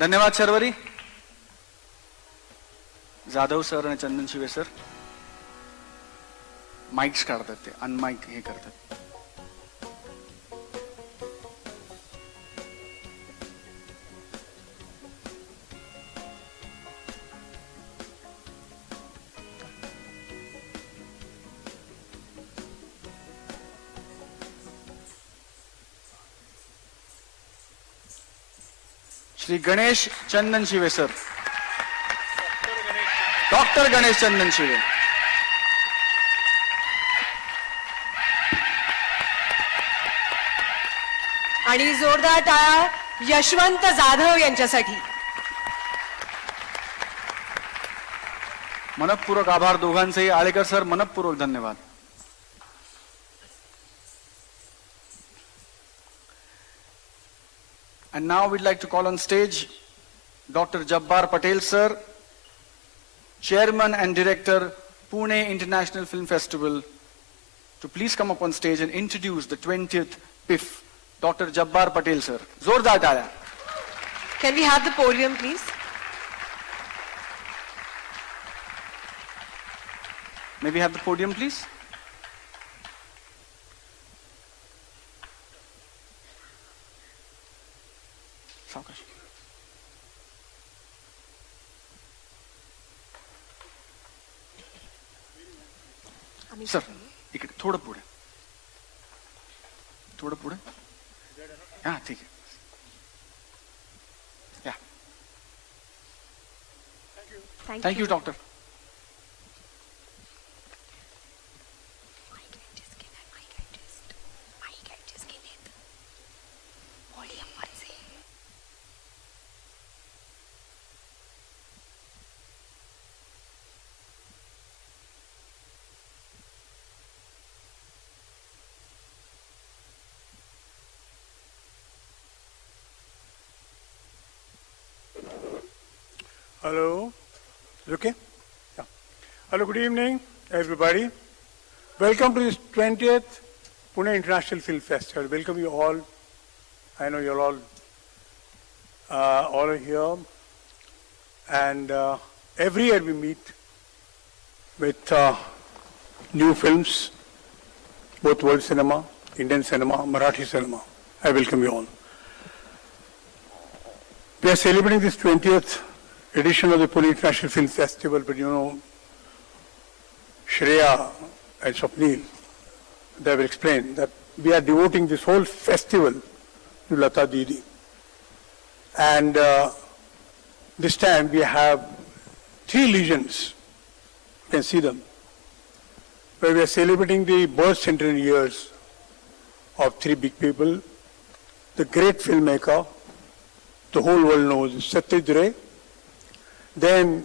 धन्यवाद शर्वरी. जाधव सर आणि चंदन शिवे सर माइक्स काढतात, ते अनमाइक हे करतात. श्री गणेश चंदन शिवे सर. डॉक्टर गणेश चंदन शिवे. आणि जोरदार टाळ्या यशवंत जाधव यांच्यासाठी. मनपूर्वक आभार दोघांचेही. आळेकर सर मनपूर्वक धन्यवाद. And now we'd like to call on stage Dr. Jabbar Patel sir, Chairman and Director, Pune International Film Festival, to please come up on stage and introduce the 20th PIFF. Dr. Jabbar Patel sir. Zordar taaliya. Can we have the podium, please? May we have the podium, please? Saakash. Sir इकडे थोडं पुढे, थोडं पुढे. हा ठीक आहे. या. Thank you doctor. Hello. Is it okay? Yeah. Hello, good evening, everybody. Welcome to this 20th Pune International Film Festival. Welcome you all. I know you're all are here. And every year we meet with new films, both world cinema, Indian cinema, Marathi cinema. I welcome you all. We are celebrating this 20th edition of the Pune International Film Festival, but you know, Shreya and Swapnil, they will explain that we are devoting this whole festival to Lata Didi. And this time we have 3 legends, you can see them, where we are celebrating the birth centenary years of 3 big people. The great filmmaker, the whole world knows, Satyajit Ray. Then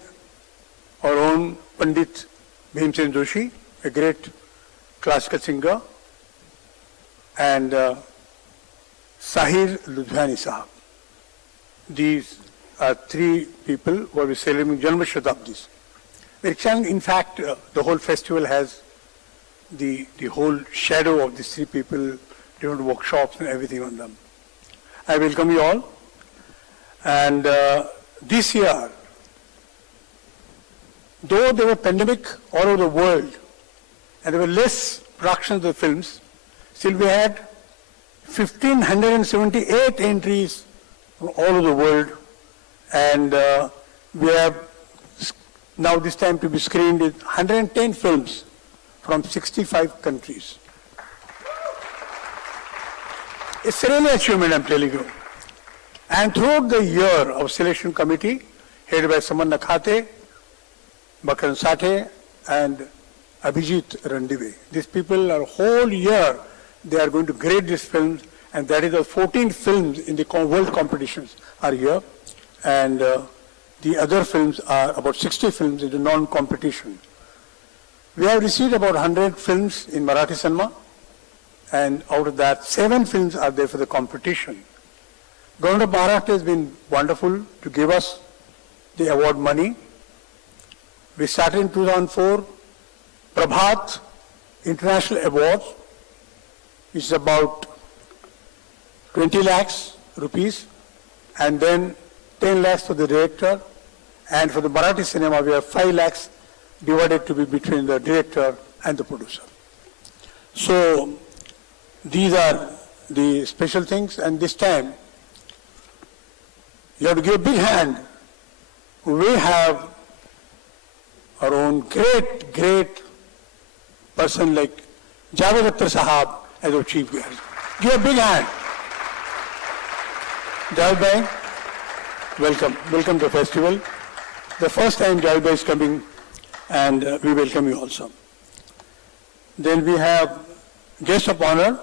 our own Pandit Bhimsen Joshi, a great classical singer, and Sahir Ludhiani Sahab. These are 3 people who are celebrating Janma Shatabdis. In fact, the whole festival has the whole shadow of these 3 people, different workshops and everything on them. I welcome you all. And this year, though there were pandemic all over the world and there were less productions of the films, still we had 1,578 entries from all over the world, and we have now this time to be screened in 110 films from 65 countries. It's really an achievement, I'm telling you. And throughout the year, our selection committee, headed by Saman Nakhate, Bakaran Sathe, and Abhijit Randive. These people are whole year, they are going to grade these films, and that is the 14 films in the world competitions are here. And the other films are about 60 films in the non-competition. We have received about 100 films in Marathi cinema, and out of that, 7 films are there for the competition. Government of Maharashtra has been wonderful to give us the award money. We started in 2004, Prabhat International Awards, which is about 20 lakhs rupees, and then 10 lakhs for the director, and for the Marathi cinema we have 5 lakhs divided to be between the director and the producer. So these are the special things, and this time you have to give a big hand. We have our own great person like Javed Akhtar Sahab as our chief guest. Give a big hand. Javed Bhai, welcome to the festival. The first time Javed Bhai is coming, and we welcome you also. Then we have guest of honor,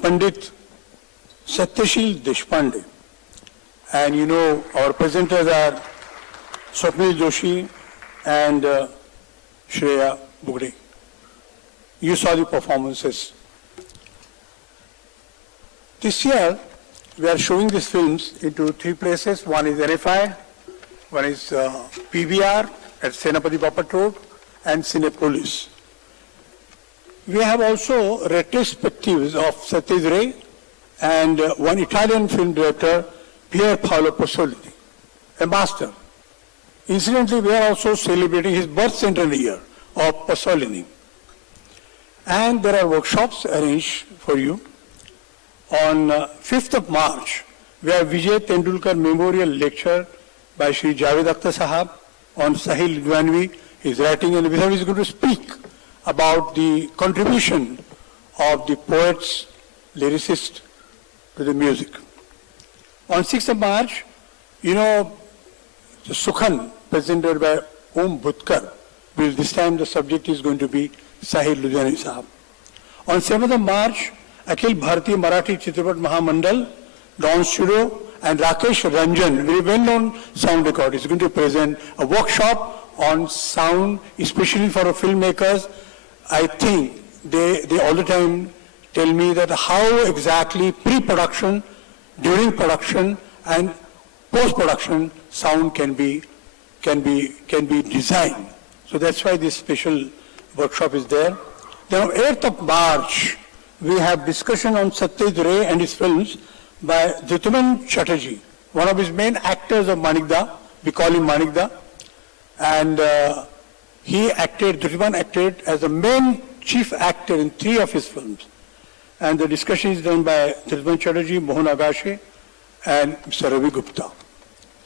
Pandit Satyashil Deshpande. And you know our presenters are Swapnil Joshi and Shreya Bugde. You saw the performances. This year, we are showing these films into 3 places. One is NFI, one is PVR at Senapati Bapat Road, and Cinepolis. We have also retrospectives of Satyajit Ray and one Italian film director, Pier Paolo Pasolini, a master. Incidentally, we are also celebrating his birth centenary year of Pasolini. And there are workshops arranged for you. On 5th of March, we have Vijay Tendulkar Memorial Lecture by Shri Javed Akhtar Sahab on Sahil Ludhianvi. He is writing, and he is going to speak about the contribution of the poets, lyricists to the music. On 6th of March, you know, the Sukhan, presented by Om Bhutkar, this time the subject is going to be Sahil Ludhianvi Sahab. On 7th of March, Akhil Bharatiya Marathi Chitrapat Mahamandal, Don Studio, and Rakesh Ranjan, very well-known sound record, is going to present a workshop on sound, especially for filmmakers. I think they all the time tell me that how exactly pre-production, during production, and post-production sound can be designed. So that's why this special workshop is there. Then on 8th of March, we have discussion on Satyajit Ray and his films by Dhituman Chatterjee, one of his main actors of Manikda. We call him Manikda. And Dhituman acted as the main chief actor in 3 of his films. And the discussion is done by Dhituman Chatterjee, Mohan Agashe, and Mr. Ravi Gupta.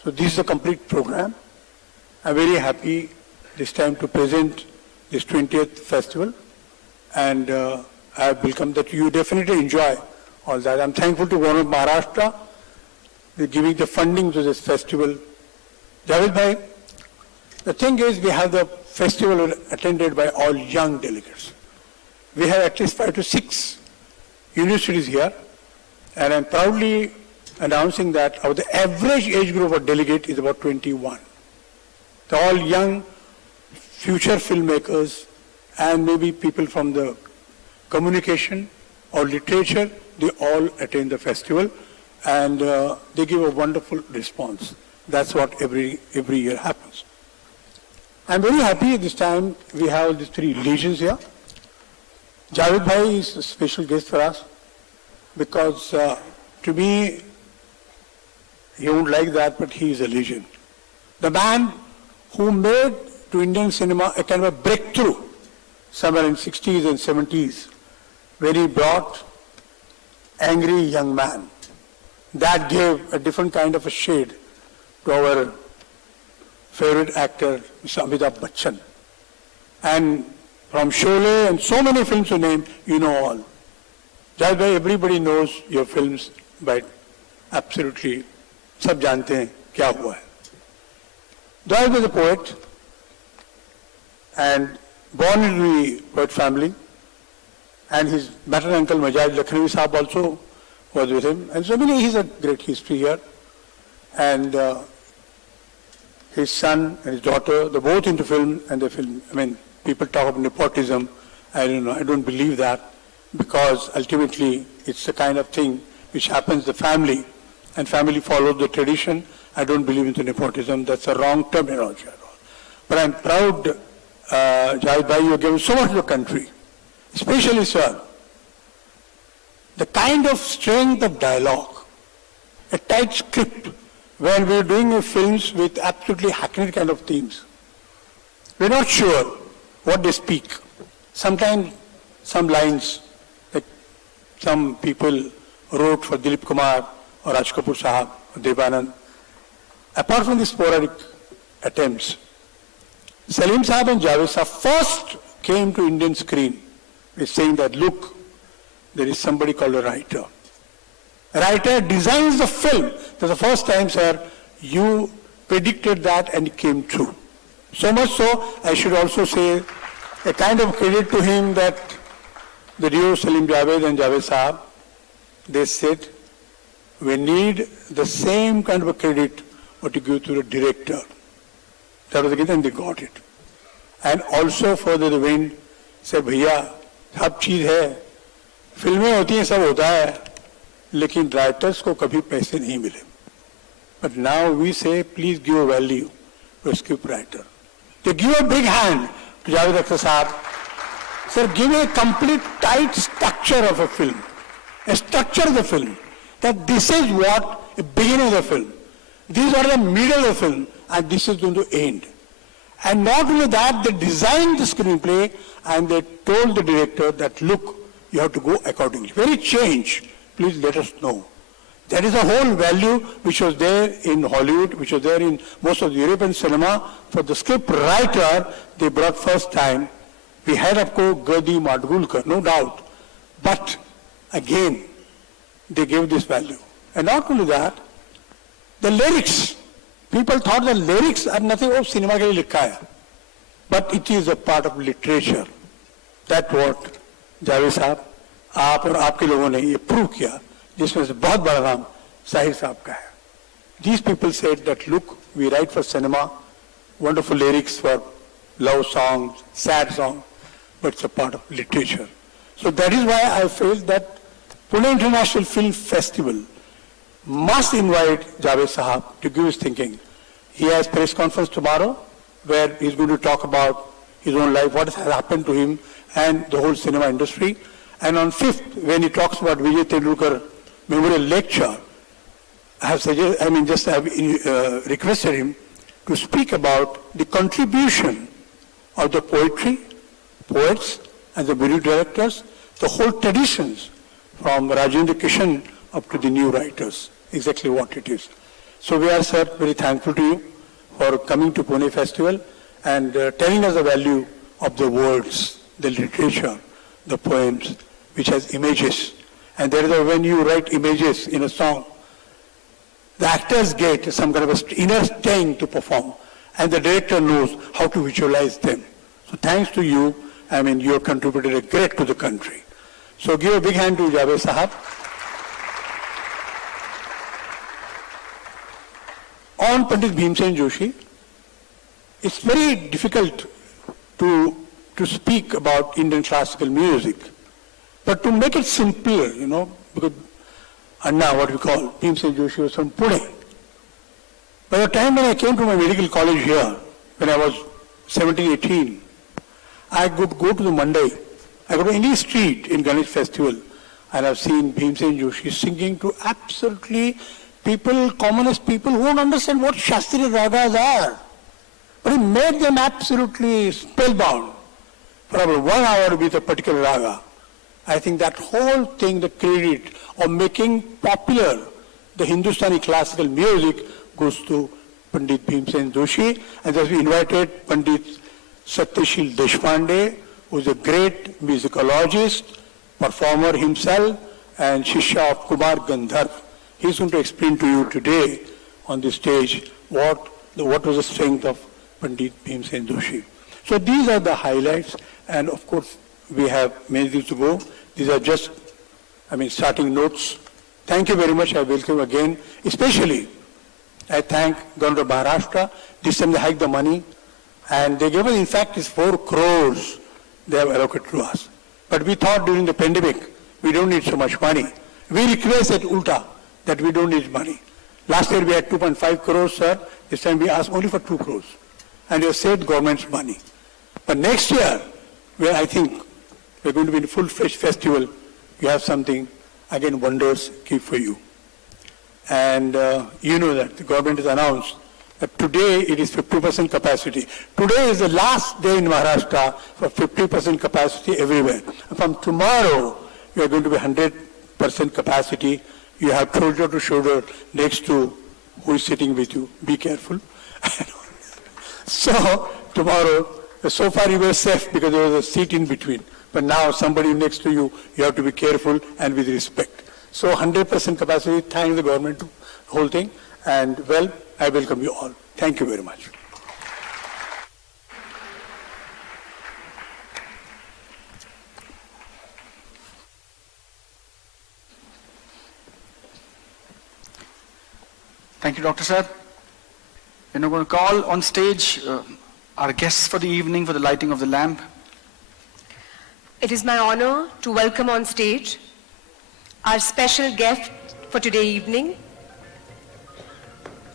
So this is the complete program. I'm very happy this time to present this 20th festival, and I welcome that you definitely enjoy all that. I'm thankful to government of Maharashtra for giving the funding to this festival. Javed Bhai, the thing is we have the festival attended by all young delegates. We have at least 5 to 6 universities here, and I'm proudly announcing that the average age group of delegate is about 21. They're all young, future filmmakers, and maybe people from the communication or literature. They all attend the festival, and they give a wonderful response. That's what every year happens. I'm very happy this time we have these 3 legions here. Javed Bhai is a special guest for us because to me, he won't like that, but he is a legend. The man who made to Indian cinema a kind of a breakthrough somewhere in 60s and 70s when he brought Angry Young Man. That gave a different kind of a shade to our favorite actor, Mr. Amitabh Bachchan. And from Sholay and so many films you name, you know all. Javed Bhai, everybody knows your films, but absolutely सब जानते हैं क्या हुआ है. Javed was a poet and born into the poet family, and his maternal uncle Majha Lakhnavi Sahab also was with him, and so many, he's a great history here. And his son and his daughter, they're both into film, and they film. I mean, people talk about nepotism. I don't know. I don't believe that, because ultimately it's the kind of thing which happens the family, and family follows the tradition. I don't believe in the nepotism. That's a wrong terminology at all. But I'm proud, Javed Bhai, you have given so much to the country, especially, sir, the kind of strength of dialogue, a tight script, when we're doing films with absolutely hackneyed kind of themes, we're not sure what they speak. Sometimes some lines, like some people wrote for Dilip Kumar or Raj Kapoor Sahab or Devanand. Apart from the sporadic attempts, Salim Sahab and Javed Sahab first came to Indian screen with saying that, look, there is somebody called a writer. A writer designs the film. For the first time, sir, you predicted that and it came true. So much so, I should also say a kind of credit to him that the duo Salim Javed and Javed Sahab, they said, we need the same kind of a credit what you give to the director. That was again, and they got it. And also further they went, said, भैया, सब चीज है, फिल्में होती हैं, सब होता है, लेकिन राइटर्स को कभी पैसे नहीं मिले. But now we say, please give a value to a script writer. They give a big hand to Javed Akhtar Sahab. Sir, give a complete tight structure of a film. A structure of the film. That this is what the beginning of the film. These are the middle of the film and this is going to end. And not only that, they designed the screenplay and they told the director that, look, you have to go accordingly. Very change, please let us know. That is a whole value which was there in Hollywood, which was there in most of the European cinema. For the script writer, they brought first time. We had, of course, Gadi Madgulkar, no doubt. But again, they gave this value. And not only that, the lyrics. People thought the lyrics are nothing of cinema ke liye likha hai. But it is a part of literature. That's what Javed Sahab, आप और आपके लोगों ने ये prove किया, जिसमें से बहुत बड़ा नाम साहिर साहब का है. These people said that, look, we write for cinema, wonderful lyrics for love songs, sad songs, but it's a part of literature. So that is why I felt that Pune International Film Festival must invite Javed Sahab to give his thinking. He has press conference tomorrow where he's going to talk about his own life, what has happened to him and the whole cinema industry. And on 5th, when he talks about Vijay Tendulkar Memorial Lecture, I have requested him to speak about the contribution of the poetry, poets and the music directors, the whole traditions from Rajendra Kishan up to the new writers, exactly what it is. So we are, sir, very thankful to you for coming to Pune Festival and telling us the value of the words, the literature, the poems, which has images. And there is a, when you write images in a song, the actors get some kind of inner sting to perform, and the director knows how to visualize them. So thanks to you, you have contributed a great to the country. So give a big hand to Javed Sahab. On Pandit Bhimsen Joshi, it's very difficult to speak about Indian classical music, but to make it simpler, because Anna, what we call, Bhimsen Joshi was from Pune. By the time when I came to my medical college here, when I was 17, 18, I could go to the Monday, I go to any street in Ganesh festival, and I've seen Bhimsen Joshi singing to absolutely people, commonest people who don't understand what Shastriya ragas are. But he made them absolutely spellbound for about 1 hour with a particular raga. I think that whole thing, the credit of making popular the Hindustani classical music goes to Pandit Bhimsen Joshi. And thus we invited Pandit Satyashil Deshpande, who is a great musicologist, performer himself, and Shishya of Kumar Gandharv. He's going to explain to you today on the stage what was the strength of Pandit Bhimsen Joshi. So these are the highlights, and of course we have many things to go. These are just, starting notes. Thank you very much. I welcome again. Especially, I thank Government of Maharashtra. This time they hiked the money, and they gave us, in fact, it's 4 crores they have allocated to us. But we thought during the pandemic, we don't need so much money. We requested Ulta that we don't need money. Last year we had 2.5 crores, sir. This time we asked only for 2 crores. And we have saved government's money. But next year, where I think we're going to be in a full-fledged festival, we have something, again, wonders keep for you. And you know that the government has announced that today it is 50% capacity. Today is the last day in Maharashtra for 50% capacity everywhere. From tomorrow, you are going to be 100% capacity. You have shoulder to shoulder next to who is sitting with you. Be careful. So tomorrow, so far you were safe because there was a seat in between. But now somebody next to you, you have to be careful and with respect. So 100% capacity, thank the government, the whole thing. And well, I welcome you all. Thank you very much. Thank you, Dr. Sir. We're now going to call on stage our guests for the evening for the lighting of the lamp. It is my honor to welcome on stage our special guest for today evening,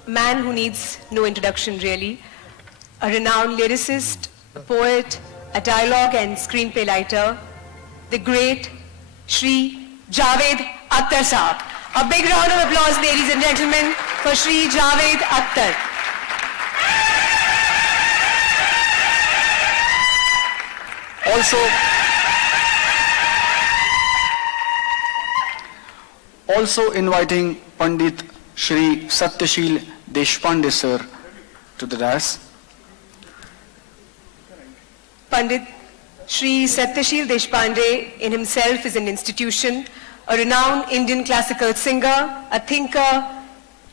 a man who needs no introduction really, a renowned lyricist, a poet, a dialogue and screenplay writer, the great Shri Javed Akhtar Saab. A big round of applause, ladies and gentlemen, for Shri Javed Akhtar. Also inviting Pandit Shri Satyashil Deshpande sir to the dais. Pandit Shri Satyashil Deshpande in himself is an institution, a renowned Indian classical singer, a thinker,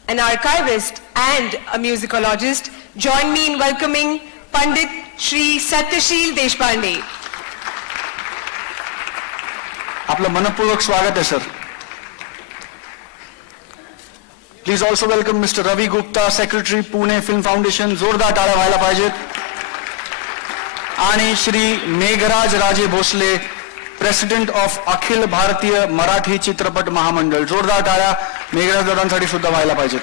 an archivist and a musicologist. Join me in welcoming Pandit Shri Satyashil Deshpande. आपलं मनपूर्वक स्वागत आहे sir. Please also welcome Mr. Ravi Gupta, Secretary, Pune Film Foundation. जोरदार टाळ्या व्हायला पाहिजेत. आणि Shri Meghraj Raje Bhosale, President of Akhil Bharatiya Marathi चित्रपट महामंडळ. जोरदार टाळ्या मेघराज दादांसाठी सुद्धा व्हायला पाहिजेत.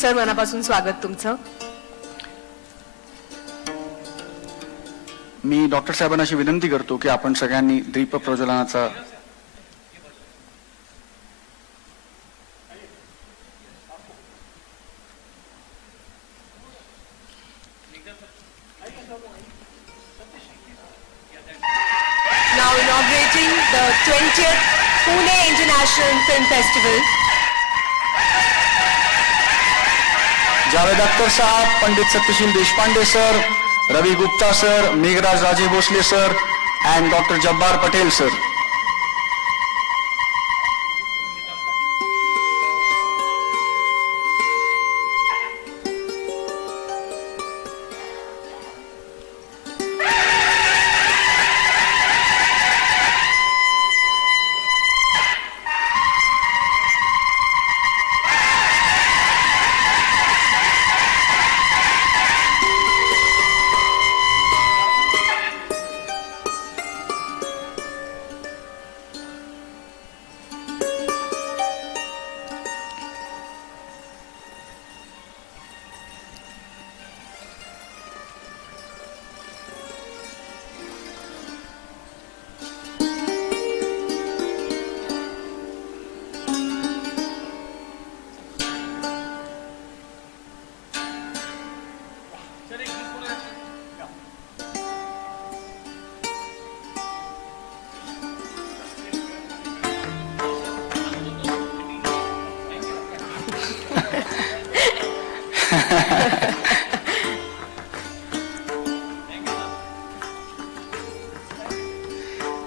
सर, मनापासून स्वागत तुमचं. मी डॉक्टर साहेबांना अशी विनंती करतो की आपण सगळ्यांनी दीप प्रज्वलनाचा Now inaugurating the 20th Pune International Film Festival. Javed Akhtar sahab, Pandit Satyasheel Deshpande sir, Ravi Gupta sir, Meghraj Raje Bhosle sir, and Dr. Jabbar Patel sir.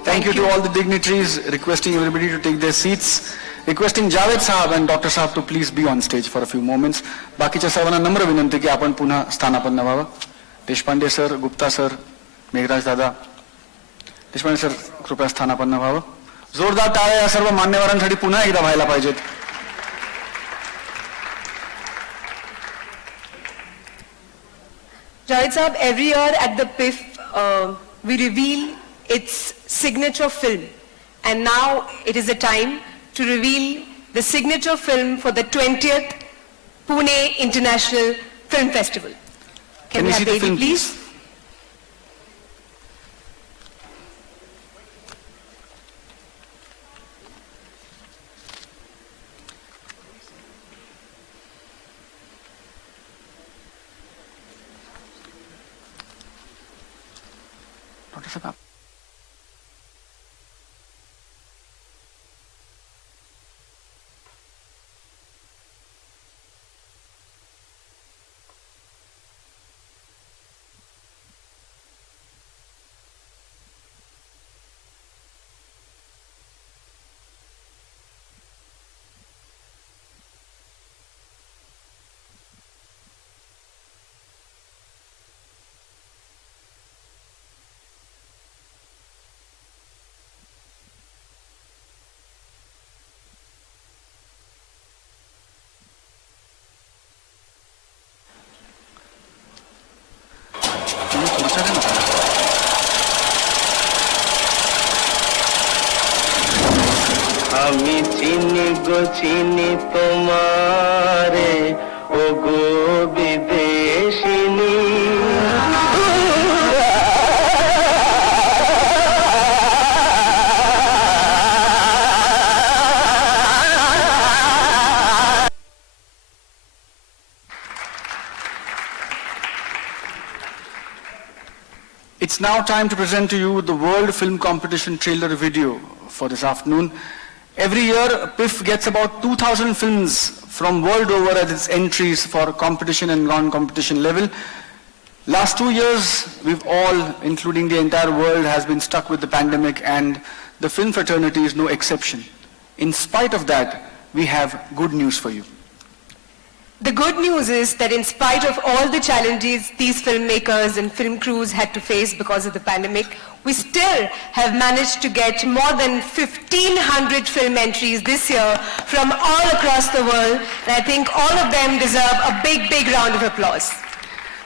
Thank you to all the dignitaries, requesting everybody to take their seats. Requesting Javed Sahab and Dr. Sahab to please be on stage for a few moments. बाकीच्या सर्वांना नम्र विनंती की आपण पुन्हा स्थानापन्न व्हावं. Deshpande sir, Gupta sir, Meghraj दादा, देशपांडे सर कृपया स्थानापन्न व्हावं. जोरदार टाळ्या या सर्व मान्यवरांसाठी पुन्हा एकदा व्हायला पाहिजेत. Javed Saab, every year at the PIFF, we reveal its signature film. And now it is the time to reveal the signature film for the 20th Pune International Film Festival. Can we you have see the baby, film, please? Dr. Sabha. আমি চিনি গো চিনি তোমারে ও গো বিদেশিনী It's now time to present to you the World Film Competition trailer video for this afternoon. Every year, PIFF gets about 2,000 films from world over at its entries for competition and non-competition level. Last 2 years, we've all, including the entire world, has been stuck with the pandemic, and the film fraternity is no exception. In spite of that, we have good news for you. The good news is that in spite of all the challenges these filmmakers and film crews had to face because of the pandemic, we still have managed to get more than 1,500 film entries this year from all across the world, and I think all of them deserve a big, big round of applause.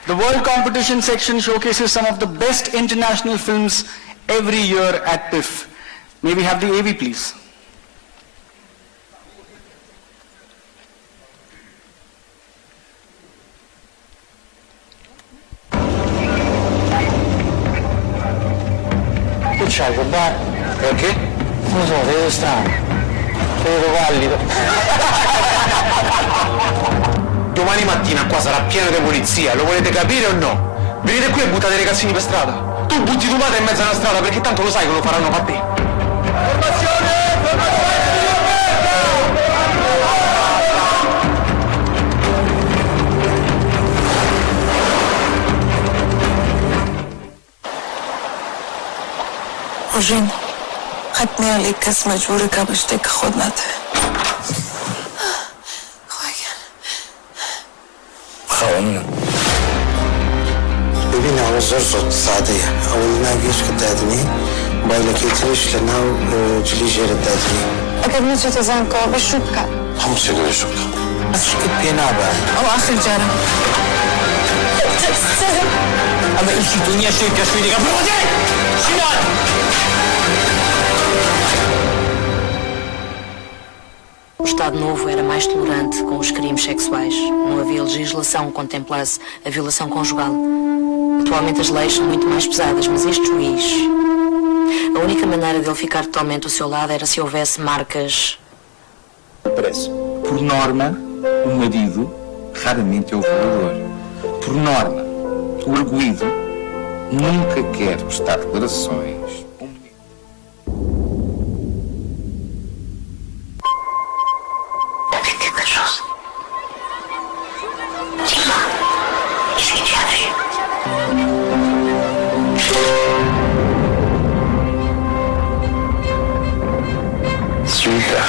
The World Competition section showcases some of the best international films every year at PIFF. May we have the AV, please? c'hai combattere? Perché? Non lo so, vedo strano. Vedo vallido. Domani mattina qua sarà pieno di polizia, lo volete capire o no? Venite qui e buttate i ragazzini per strada. Tu butti tua madre in mezzo alla strada perché tanto lo sai che lo faranno per te. Formazione! اوژین حتمی علی کس مجبور که بشته که خود نده خواهیم ببین آوازار زود ساده اولی نگیش که دادنی باید که تریش لناو جلی جیر دادنی اگر میشه تزن که به شوب کن هم سیگه شوب از شکل پینا با او آخر جارم اما ایشی دنیا شوید که شویدی که بروده شیدان O Estado Novo era mais tolerante com os crimes sexuais. Não havia legislação que contemplasse a violação conjugal. Atualmente as leis são muito mais pesadas, mas este juiz... A única maneira dele ficar totalmente ao seu lado era se houvesse marcas... Parece. Por norma, o marido raramente é o violador. Por norma, o arguido nunca quer prestar declarações. Super.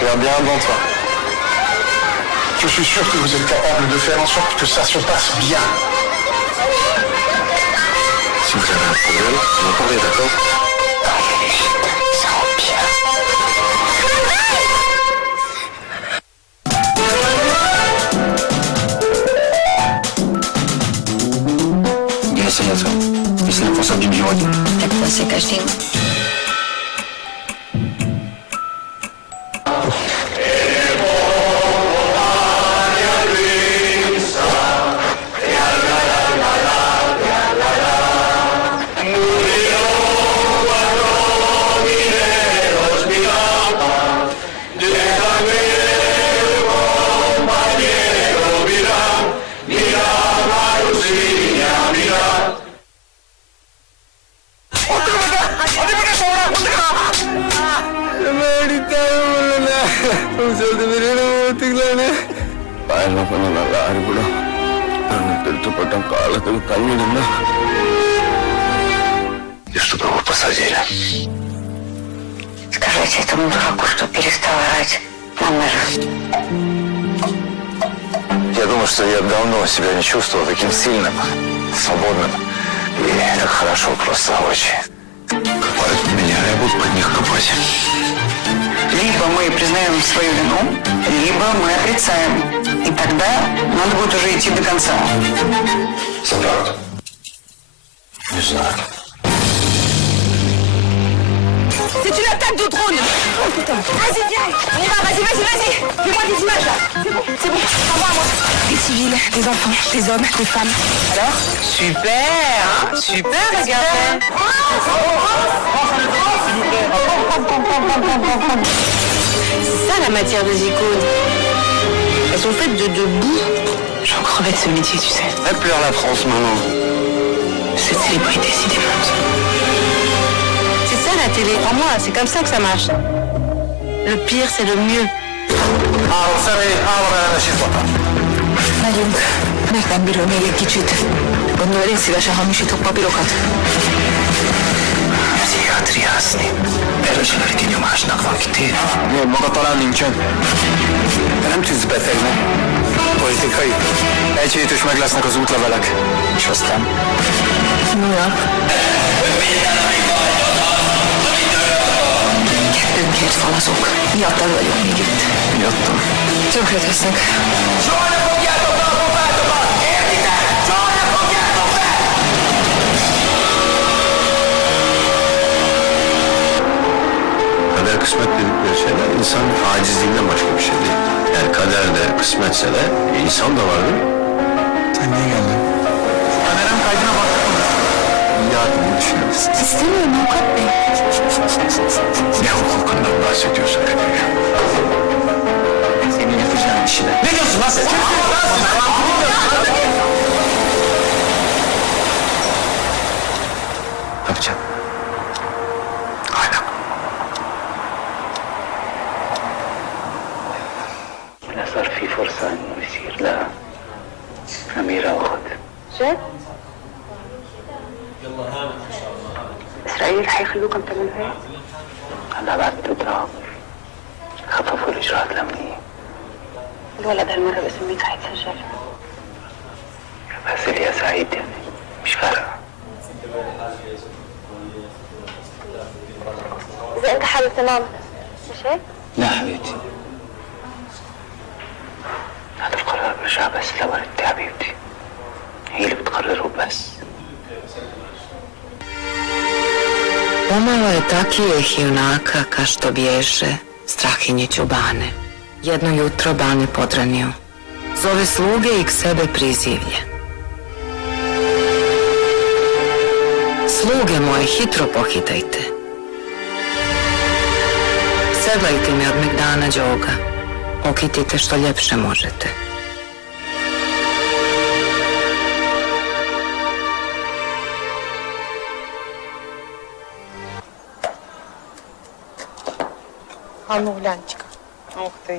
Regarde bien devant toi. Je suis sûr que vous êtes capable de faire en sorte que ça se passe bien. Si vous avez un problème, vous m'en parlez, d'accord? Ça va bien. Если нет, если на посаде бьете. Это все каштин. పన lorry కూడా నన్ను తెలుసుపట్టం కాళ్ళకు కన్నీడన్నా И что его посадили? Скажите этому дураку, что перестал орать на мэра. Я думаю, что я давно себя не чувствовал таким сильным, свободным и так хорошо просто очень. Копают в меня, я буду под них копать. Либо мы признаем свою вину, либо мы отрицаем. И тогда надо будет уже идти до конца. За правду? Не знаю. C'est une attaque de drone. Oh putain. Vas-y, viens. On y va, vas-y. Fais-moi des images là. C'est bon. À moi. Des civils, des enfants, des hommes, des femmes. Alors? Super, les gars. C'est ça la matière des icônes. Elles sont faites de boue. J'en crevais de ce métier, tu sais. Elle pleure la France maintenant. Cette célébrité si démente. C'est ça la télé. Crois-moi, c'est comme ça que ça marche. Le pire, c'est le mieux. Najung, nekam bilo még egy kicsit. Onnan elég szívesen hamisítok papírokat. Pszichiátriázni. Erősödő kinyomásnak van kitéve. Jó, maga talán nincsen. De nem tűzsz betegnek. Politikai. Egy hét is meg lesznek az útlevelek. És aztán... New York. Kettőnkért falazok. Miattad vagyok még itt. Miattam. Tönkretesznek. Soha ne fogjátok be a pofátokat! Értitek? Soha ne fogjátok be! Kader kısmet dedikleri şeyler insan acizliğinden başka bir şey değil. Yani kader de kısmetse de insan da var değil mi? Sen niye geldin? Kameranın kaydına baktık mı? Yarın düşünürüz. İstemiyorum avukat bey. Ne hukukundan bahsediyorsun Kadir? Senin yapacağın işine. Ne diyorsun lan sen? Ne yapacağım? Hala. أنا صار في فرصة إنه يصير لأميرة أخت. جد؟ إسرائيل حيخلوكم تعملوا هيك؟ هلا بعد إضراب خففوا الإجراءات الأمنية. الولد هالمرة باسم مين حيتسجل؟ بس يا سعيد يعني مش فارقة. إذا أنت حابب تمام مش هيك؟ لا حبيبتي. هذا القرار رجع بس لوالدتي حبيبتي. هي اللي بتقرره بس. Pomalo je takijih junaka ka što bješe strahinje čubane. Jedno jutro bane podranio. Zove sluge i k sebe prizivlje. Sluge moje, hitro pohitajte. Sedlajte mi od megdana đoga. Okitite što ljepše možete. А ну, гляньте-ка. Ух ты.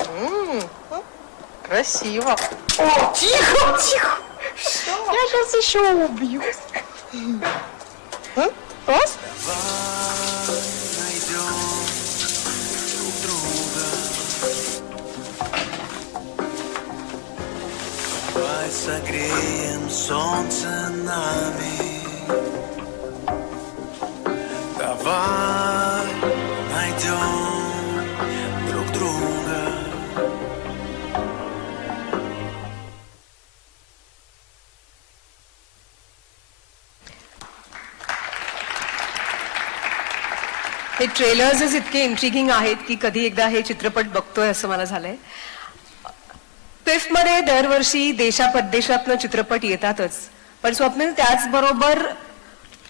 Красиво. О, тихо. Я сейчас еще убью. Раз. Согреем солнце нами. Давай найдем друг друга. हे ट्रेलर्सच इतके intriguing आहेत की कधी एकदा हे चित्रपट बघतोय असं मला झालंय. पिफ मध्ये दरवर्षी देशापरदेशातनं चित्रपट येतातच, पण स्वप्नील त्याचबरोबर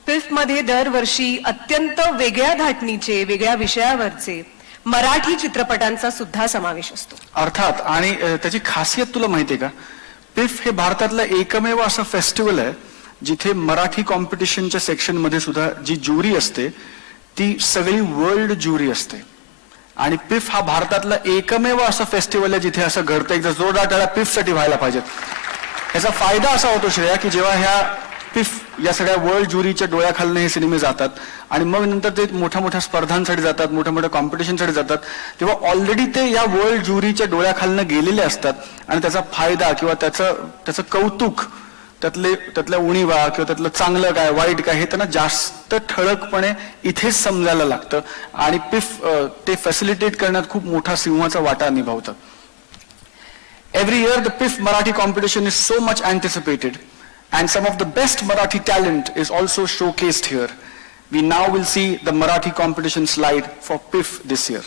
पिफ मध्ये दरवर्षी अत्यंत वेगळ्या धाटणीचे, वेगळ्या विषयावरचे मराठी चित्रपटांचा सुद्धा समावेश असतो. अर्थात, आणि त्याची खासियत तुला माहितीये का, पिफ हे भारतातलं एकमेव असं फेस्टिवल आहे जिथे मराठी कॉम्पिटिशनच्या सेक्शन मध्ये सुद्धा जी ज्युरी असते ती सगळी वर्ल्ड ज्युरी असते. आणि पिफ हा भारतातला एकमेव असा फेस्टिवल आहे जिथे असं घडतं. एकदा जोरदार टाळ्या पिफ साठी व्हायला पाहिजेत. याचा फायदा असा होतो श्रेया की जेव्हा ह्या पिफ या सगळ्या वर्ल्ड ज्युरीच्या डोळ्याखालनं हे सिनेमे जातात आणि मग नंतर ते मोठ्या मोठ्या स्पर्धांसाठी जातात, मोठ्या मोठ्या कॉम्पिटिशनसाठी जातात, तेव्हा ऑलरेडी ते या वर्ल्ड ज्युरीच्या डोळ्याखालनं गेलेले असतात आणि त्याचा फायदा किंवा त्याचं कौतुक, त्यातल्या उणीवा किंवा त्यातलं चांगलं काय वाईट काय हे त्यांना जास्त ठळकपणे इथेच समजायला लागतं आणि पिफ ते फॅसिलिटेट करण्यात खूप मोठा सिंहाचा वाटा निभावतं. Every year the PIFF Marathi competition is so much anticipated and some of the best Marathi talent is also showcased here. We now will see the Marathi competition slide for PIFF this year.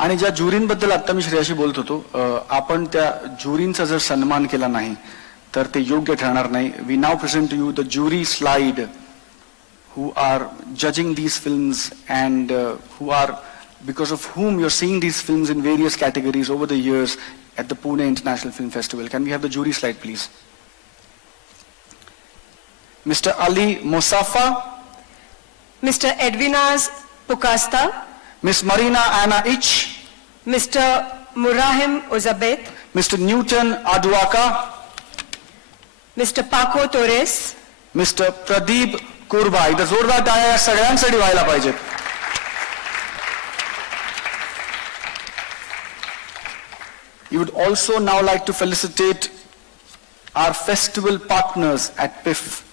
आणि ज्या ज्युरींबद्दल आता मी श्रेयाशी बोलत होतो, आपण त्या ज्युरींचा जर सन्मान केला नाही तर ते योग्य ठरणार नाही. We now present to you the jury slide who are judging these films and who are, because of whom you're seeing these films in various categories over the years at the Pune International Film Festival. Can we have the jury slide, please? Mr. Ali Mosafa, Mr. Edwinas Pukasta, Miss Marina Anna Ich, Mr. Murahim Uzabet, Mr. Newton Aduaka, Mr. Paco Torres, Mr. Pradeep Kurba. इथं जोरदार टाळ्या या सगळ्यांसाठी व्हायला पाहिजेत. You would also now like to felicitate our festival partners at PIFF.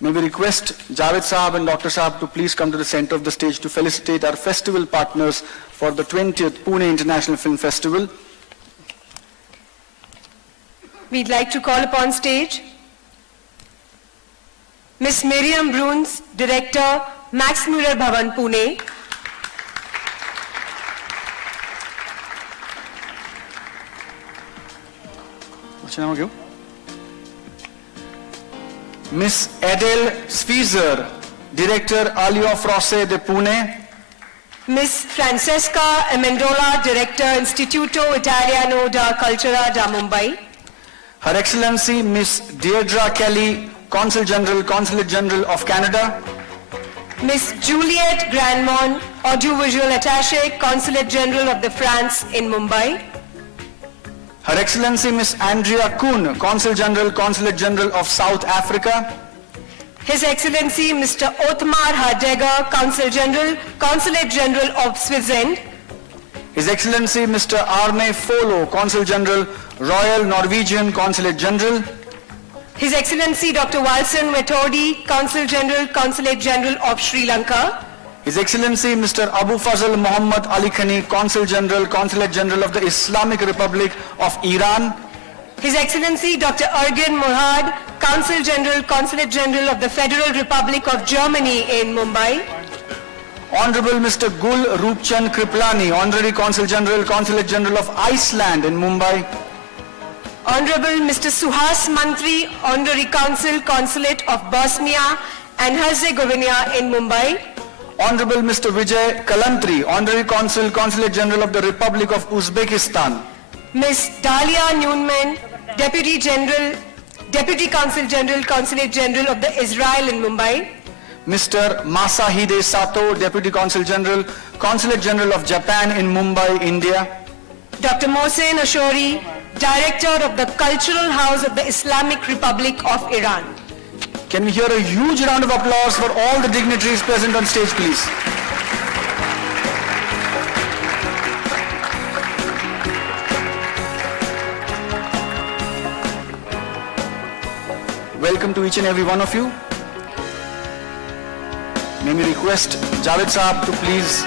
May we request Javed Sahab and Dr. Sahab to please come to the center of the stage to felicitate our festival partners for the 20th Pune International Film Festival. We'd like to call upon stage Miss Miriam Bruns, Director, Max Muller Bhavan, Pune. What's your name again? Miss Adele Sfeezer, Director, Alio Frosse de Pune. Miss Francesca Amendola, Director, Istituto Italiano da Cultura da Mumbai. Her Excellency Miss Deirdre Kelly, Consul General, Consulate General of Canada. Miss Juliette Grandmont, Audiovisual Attaché, Consulate General of the France in Mumbai. Her Excellency Miss Andrea Kuhn, Consul General, Consulate General of South Africa. His Excellency Mr. Otmar Hardegger, Consul General, Consulate General of Switzerland. His Excellency Mr. Arne Folo, Consul General, Royal Norwegian Consulate General. His Excellency Dr. Walson Wetodi, Consul General, Consulate General of Sri Lanka. His Excellency Mr. Abu Fazl Muhammad Ali Khani, Consul General, Consulate General of the Islamic Republic of Iran. His Excellency Dr. Ergin Murad, Consul General, Consulate General of the Federal Republic of Germany in Mumbai. Honorable Mr. Gul Rupchand Kriplani, Honorary Consul General, Consulate General of Iceland in Mumbai. Honorable Mr. Suhas Mantri, Honorary Consul, Consulate of Bosnia and Herzegovina in Mumbai. Honorable Mr. Vijay Kalantri, Honorary Consul, Consulate General of the Republic of Uzbekistan. Miss Dalia Newman, Deputy Consul General, Consulate General of the Israel in Mumbai. Mr. Masahide Sato, Deputy Consul General, Consulate General of Japan in Mumbai, India. Dr. Mohsen Ashori, Director of the Cultural House of the Islamic Republic of Iran. Can we hear a huge round of applause for all the dignitaries present on stage, please? Welcome to each and every one of you. May we request Javed Saab to please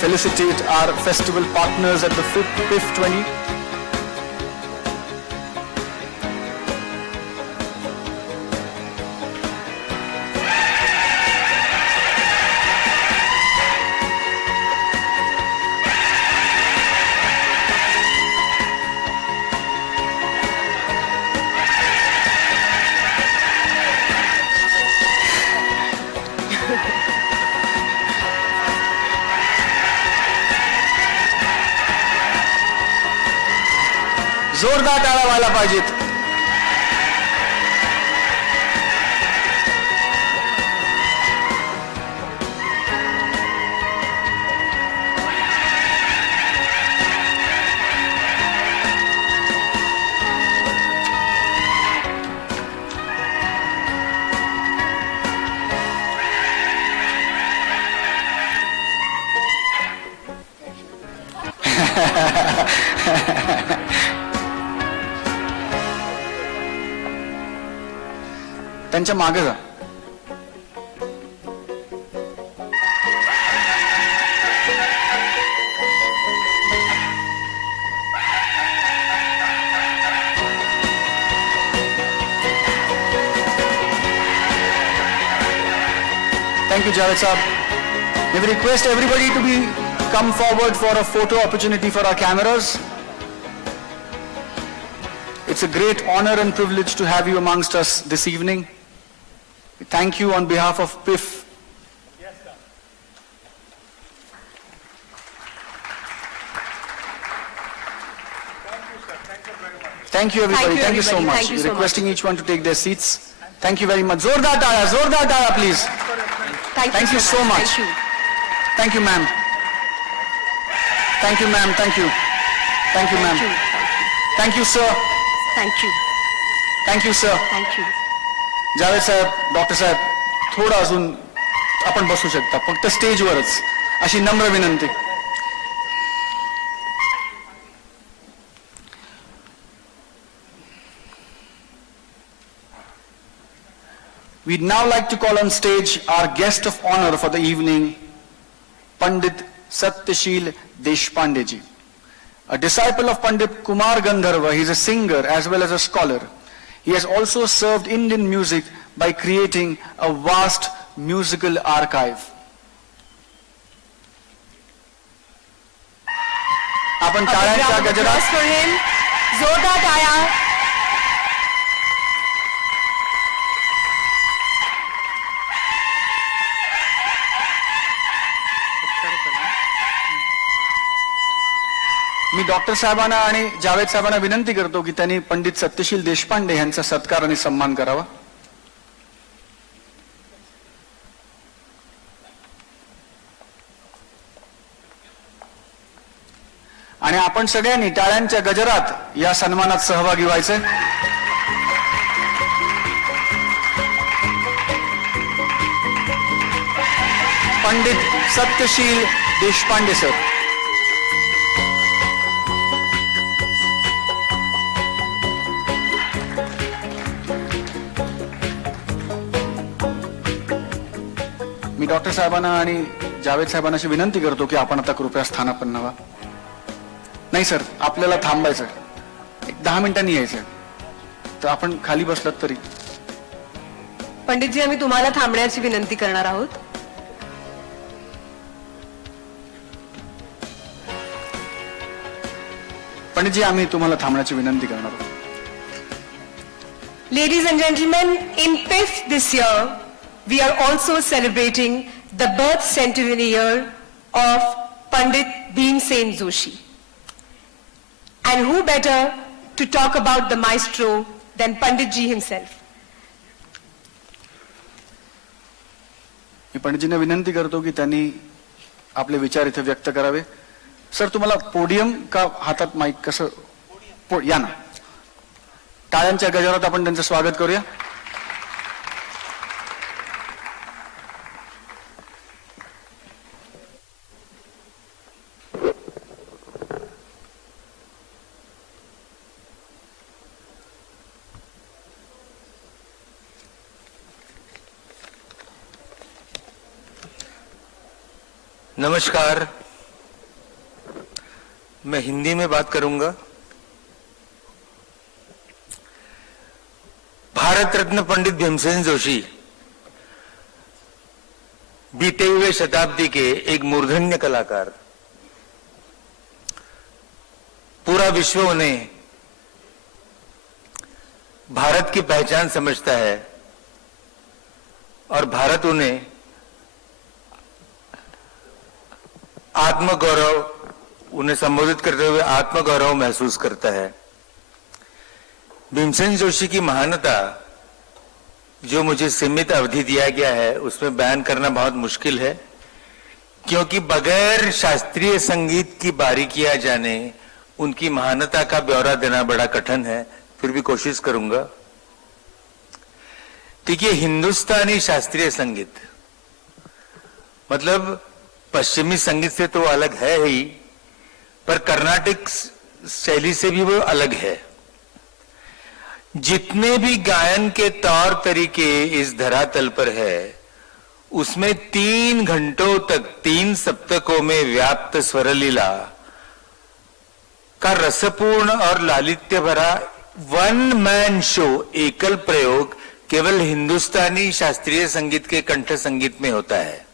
felicitate our festival partners at the PIFF 20. जोरदार टाळ्या व्हायला पाहिजेत. त्यांच्या मागे जा. Thank you, Javed Saab. May we request everybody to come forward for a photo opportunity for our cameras. It's a great honor and privilege to have you amongst us this evening. Thank you on behalf of PIFF. Yes, sir. Thank you, everybody. Thank you so much. Requesting each one to take their seats. Thank you very much. Zordar taya, please. Thank you so much. Thank you, ma'am. Thank you, ma'am. Thank you. Thank you, ma'am. Thank you, sir. Thank you. Thank you, sir. Thank you. Javed saheb, doctor saheb, थोडं अजून आपण बसू शकता, फक्त स्टेजवरच, अशी नम्र विनंती. We'd now like to call on stage our guest of honor for the evening, Pandit Satyashil Deshpande ji. A disciple of Pandit Kumar Gandharva, he is a singer as well as a scholar. He has also served Indian music by creating a vast musical archive. आपण टाळ्यांच्या गजरात for him. जोरदार टाळ्या. मी doctor साहेबांना आणि जावेद साहेबांना विनंती करतो की त्यांनी पंडित सत्यशील देशपांडे यांचा सत्कार आणि सन्मान करावा. आणि आपण सगळ्यांनी टाळ्यांच्या गजरात या सन्मानात सहभागी व्हायचे. पंडित सत्यशील देशपांडे सर. मी डॉक्टर साहेबांना आणि जावेद साहेबांना अशी विनंती करतो की आपण आता कृपया स्थानापन्न व्हा. नाही सर, आपल्याला थांबायचं, एक 10 मिनिटांनी यायचं, तर आपण खाली बसलात तरी. पंडितजी, आम्ही तुम्हाला थांबण्याची विनंती करणार आहोत. पंडितजी, आम्ही तुम्हाला थांबण्याची विनंती करणार आहोत. Ladies and gentlemen, in PIFF this year, we are also celebrating the birth centenary year of Pandit Bhimsen Joshi. And who better to talk about the maestro than Pandit ji himself? मी पंडितजींना विनंती करतो की त्यांनी आपले विचार इथे व्यक्त करावे. Sir, तुम्हाला पोडियम का हातात माईक, कसं या ना. टाळ्यांच्या गजरात आपण त्यांचं स्वागत करूया. नमस्कार, मैं हिंदी में बात करूंगा। भारत रत्न पंडित भीमसेन जोशी बीते हुए शताब्दी के एक मूर्धन्य कलाकार, पूरा विश्व उन्हें भारत की पहचान समझता है और भारत उन्हें आत्मगौरव, उन्हें संबोधित करते हुए आत्मगौरव महसूस करता है। भीमसेन जोशी की महानता जो मुझे सीमित अवधि दिया गया है उसमें बयान करना बहुत मुश्किल है, क्योंकि बगैर शास्त्रीय संगीत की बारीकियां जाने उनकी महानता का ब्यौरा देना बड़ा कठिन है। फिर भी कोशिश करूंगा। देखिए, हिंदुस्तानी शास्त्रीय संगीत मतलब पश्चिमी संगीत से तो अलग है ही, पर कर्नाटिक शैली से भी वो अलग है। जितने भी गायन के तौर तरीके इस धरातल पर है, उसमें 3 घंटों तक 3 सप्तकों में व्याप्त स्वरलीला का रसपूर्ण और लालित्य भरा वन मैन शो, एकल प्रयोग केवल हिंदुस्तानी शास्त्रीय संगीत के कंठ संगीत में होता है।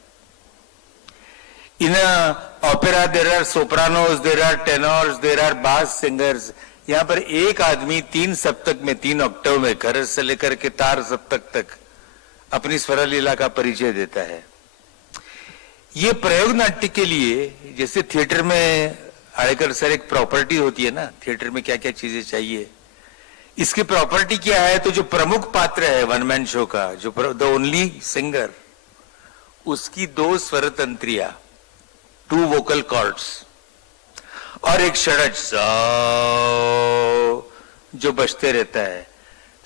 In opera there are sopranos, there are tenors, there are bass singers. यहां पर एक आदमी 3 सप्तक में 3 ऑक्टेव में खरज से लेकर के तार सप्तक तक अपनी स्वरलीला का परिचय देता है। ये प्रयोग नाट्य के लिए, जैसे थिएटर में आड़ेकर सर एक प्रॉपर्टी होती है ना, थिएटर में क्या क्या चीजें चाहिए, इसकी प्रॉपर्टी क्या है? तो जो प्रमुख पात्र है वन मैन शो का, जो द ओनली सिंगर, उसकी 2 स्वर तंत्रियां, 2 वोकल कॉर्ड्स और एक षडज जो बजते रहता है।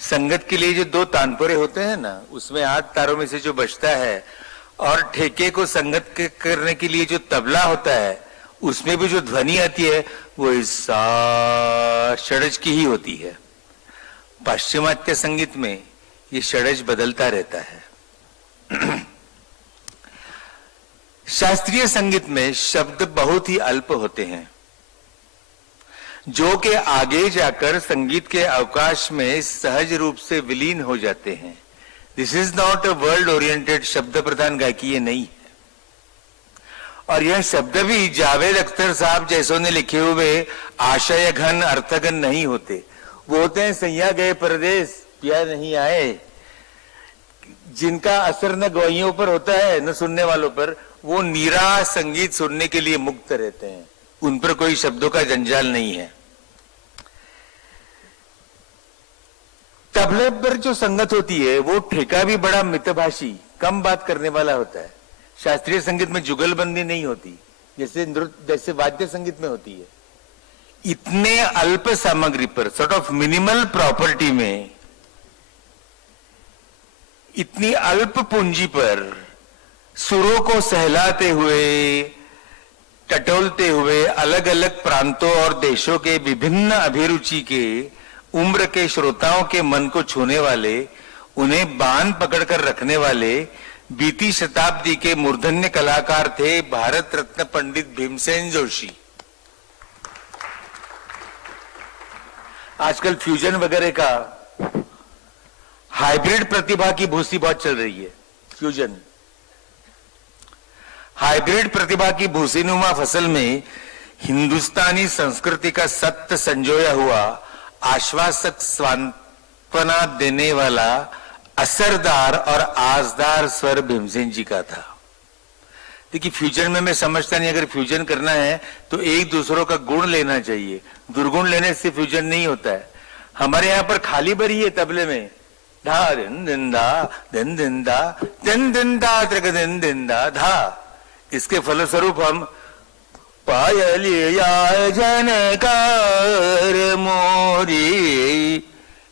संगत के लिए जो 2 तानपुरे होते हैं ना, उसमें 8 तारों में से जो बजता है, और ठेके को संगत करने के लिए जो तबला होता है, उसमें भी जो ध्वनि आती है वो इस षडज की ही होती है। पाश्चिमात्य संगीत में ये षडज बदलता रहता है। शास्त्रीय संगीत में शब्द बहुत ही अल्प होते हैं, जो कि आगे जाकर संगीत के अवकाश में सहज रूप से विलीन हो जाते हैं। This is not a world oriented शब्द प्रधान गायकी, ये नहीं है। और यह शब्द भी जावेद अख्तर साहब जैसों ने लिखे हुए आशय घन अर्थघन नहीं होते। वो होते हैं सैया गए परदेश पिया नहीं आए, जिनका असर न गवाइयों पर होता है न सुनने वालों पर। वो नीरा संगीत सुनने के लिए मुक्त रहते हैं, उन पर कोई शब्दों का जंजाल नहीं है। तबले पर जो संगत होती है वो ठेका भी बड़ा मितभाषी, कम बात करने वाला होता है। शास्त्रीय संगीत में जुगलबंदी नहीं होती जैसे वाद्य संगीत में होती है। इतने अल्प सामग्री पर, सॉर्ट ऑफ मिनिमल प्रॉपर्टी में, इतनी अल्प पूंजी पर सुरों को सहलाते हुए, टटोलते हुए, अलग अलग प्रांतों और देशों के विभिन्न अभिरुचि के, उम्र के श्रोताओं के मन को छूने वाले, उन्हें बांध पकड़कर रखने वाले बीती शताब्दी के मूर्धन्य कलाकार थे भारत रत्न पंडित भीमसेन जोशी। आजकल फ्यूजन वगैरह का हाइब्रिड प्रतिभा की भूसी बहुत चल रही है। फ्यूजन, हाइब्रिड प्रतिभा की भूसीनुमा फसल में हिंदुस्तानी संस्कृति का सत्य संजोया हुआ, आश्वासक सांत्वना देने वाला, असरदार और आजदार स्वर भीमसेन जी का था। देखिए, फ्यूजन में मैं समझता नहीं, अगर फ्यूजन करना है तो एक दूसरों का गुण लेना चाहिए, दुर्गुण लेने से फ्यूजन नहीं होता है। हमारे यहाँ पर खाली भरी है तबले में, धा दिन दिन दा दिन दिन दा दिन दिन दा त्रिक दिन दिन दा धा। इसके फलस्वरूप हम पायलिया जनकार मोरी,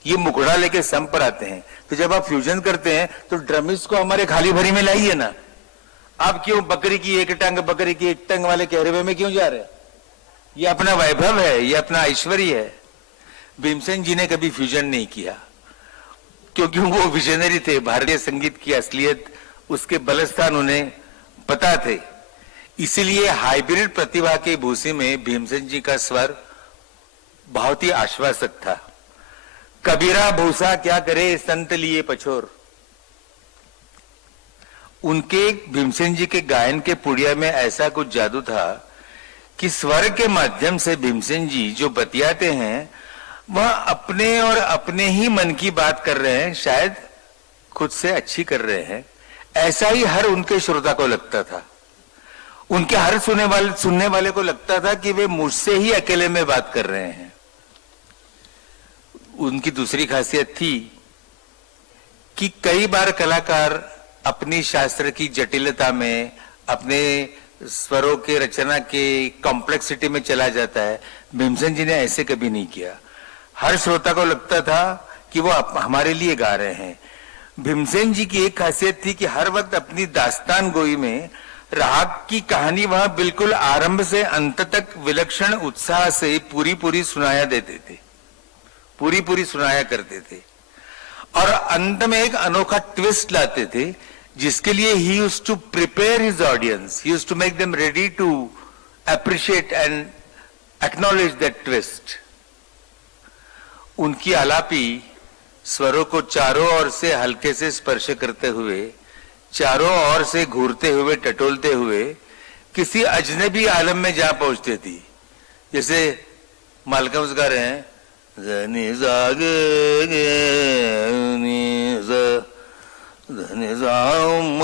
ये मुखड़ा लेके सम पर आते हैं। तो जब आप फ्यूजन करते हैं तो ड्रमिस को हमारे खाली भरी में लाइए ना। आप क्यों बकरी की एक टंग, बकरी की एक टंग वाले कहरवे में क्यों जा रहे हैं? ये अपना वैभव है, ये अपना ऐश्वर्य है। भीमसेन जी ने कभी फ्यूजन नहीं किया, क्योंकि वो विजनरी थे। भारतीय संगीत की असलियत, उसके बलस्थान उन्हें पता थे। इसीलिए हाइब्रिड प्रतिभा की भूसी में भीमसेन जी का स्वर बहुत ही आश्वासक था। कबीरा भूसा क्या करे संत लिए पछोर। उनके भीमसेन जी के गायन के पुड़िया में ऐसा कुछ जादू था कि स्वर के माध्यम से भीमसेन जी जो बतियाते हैं वह अपने और अपने ही मन की बात कर रहे हैं, शायद खुद से अच्छी कर रहे हैं, ऐसा ही हर उनके श्रोता को लगता था। उनके हर सुनने वाले को लगता था कि वे मुझसे ही अकेले में बात कर रहे हैं। उनकी दूसरी खासियत थी कि कई बार कलाकार अपनी शास्त्र की जटिलता में, अपने स्वरों के रचना के कॉम्प्लेक्सिटी में चला जाता है। भीमसेन जी ने ऐसे कभी नहीं किया। हर श्रोता को लगता था कि वो हमारे लिए गा रहे हैं। भीमसेन जी की एक खासियत थी कि हर वक्त अपनी दास्तान गोई में राग की कहानी वह बिल्कुल आरंभ से अंत तक विलक्षण उत्साह से पूरी सुनाया देते थे, पूरी सुनाया करते थे, और अंत में एक अनोखा ट्विस्ट लाते थे जिसके लिए he used to prepare his audience, he used to make them ready to appreciate and acknowledge that twist. उनकी आलापी स्वरों को चारों ओर से हल्के से स्पर्श करते हुए, चारों ओर से घूरते हुए, टटोलते हुए किसी अजनबी आलम में जा पहुंचती थी। जैसे मालकम्स गा रहे हैं, धनी जाग धनी जाम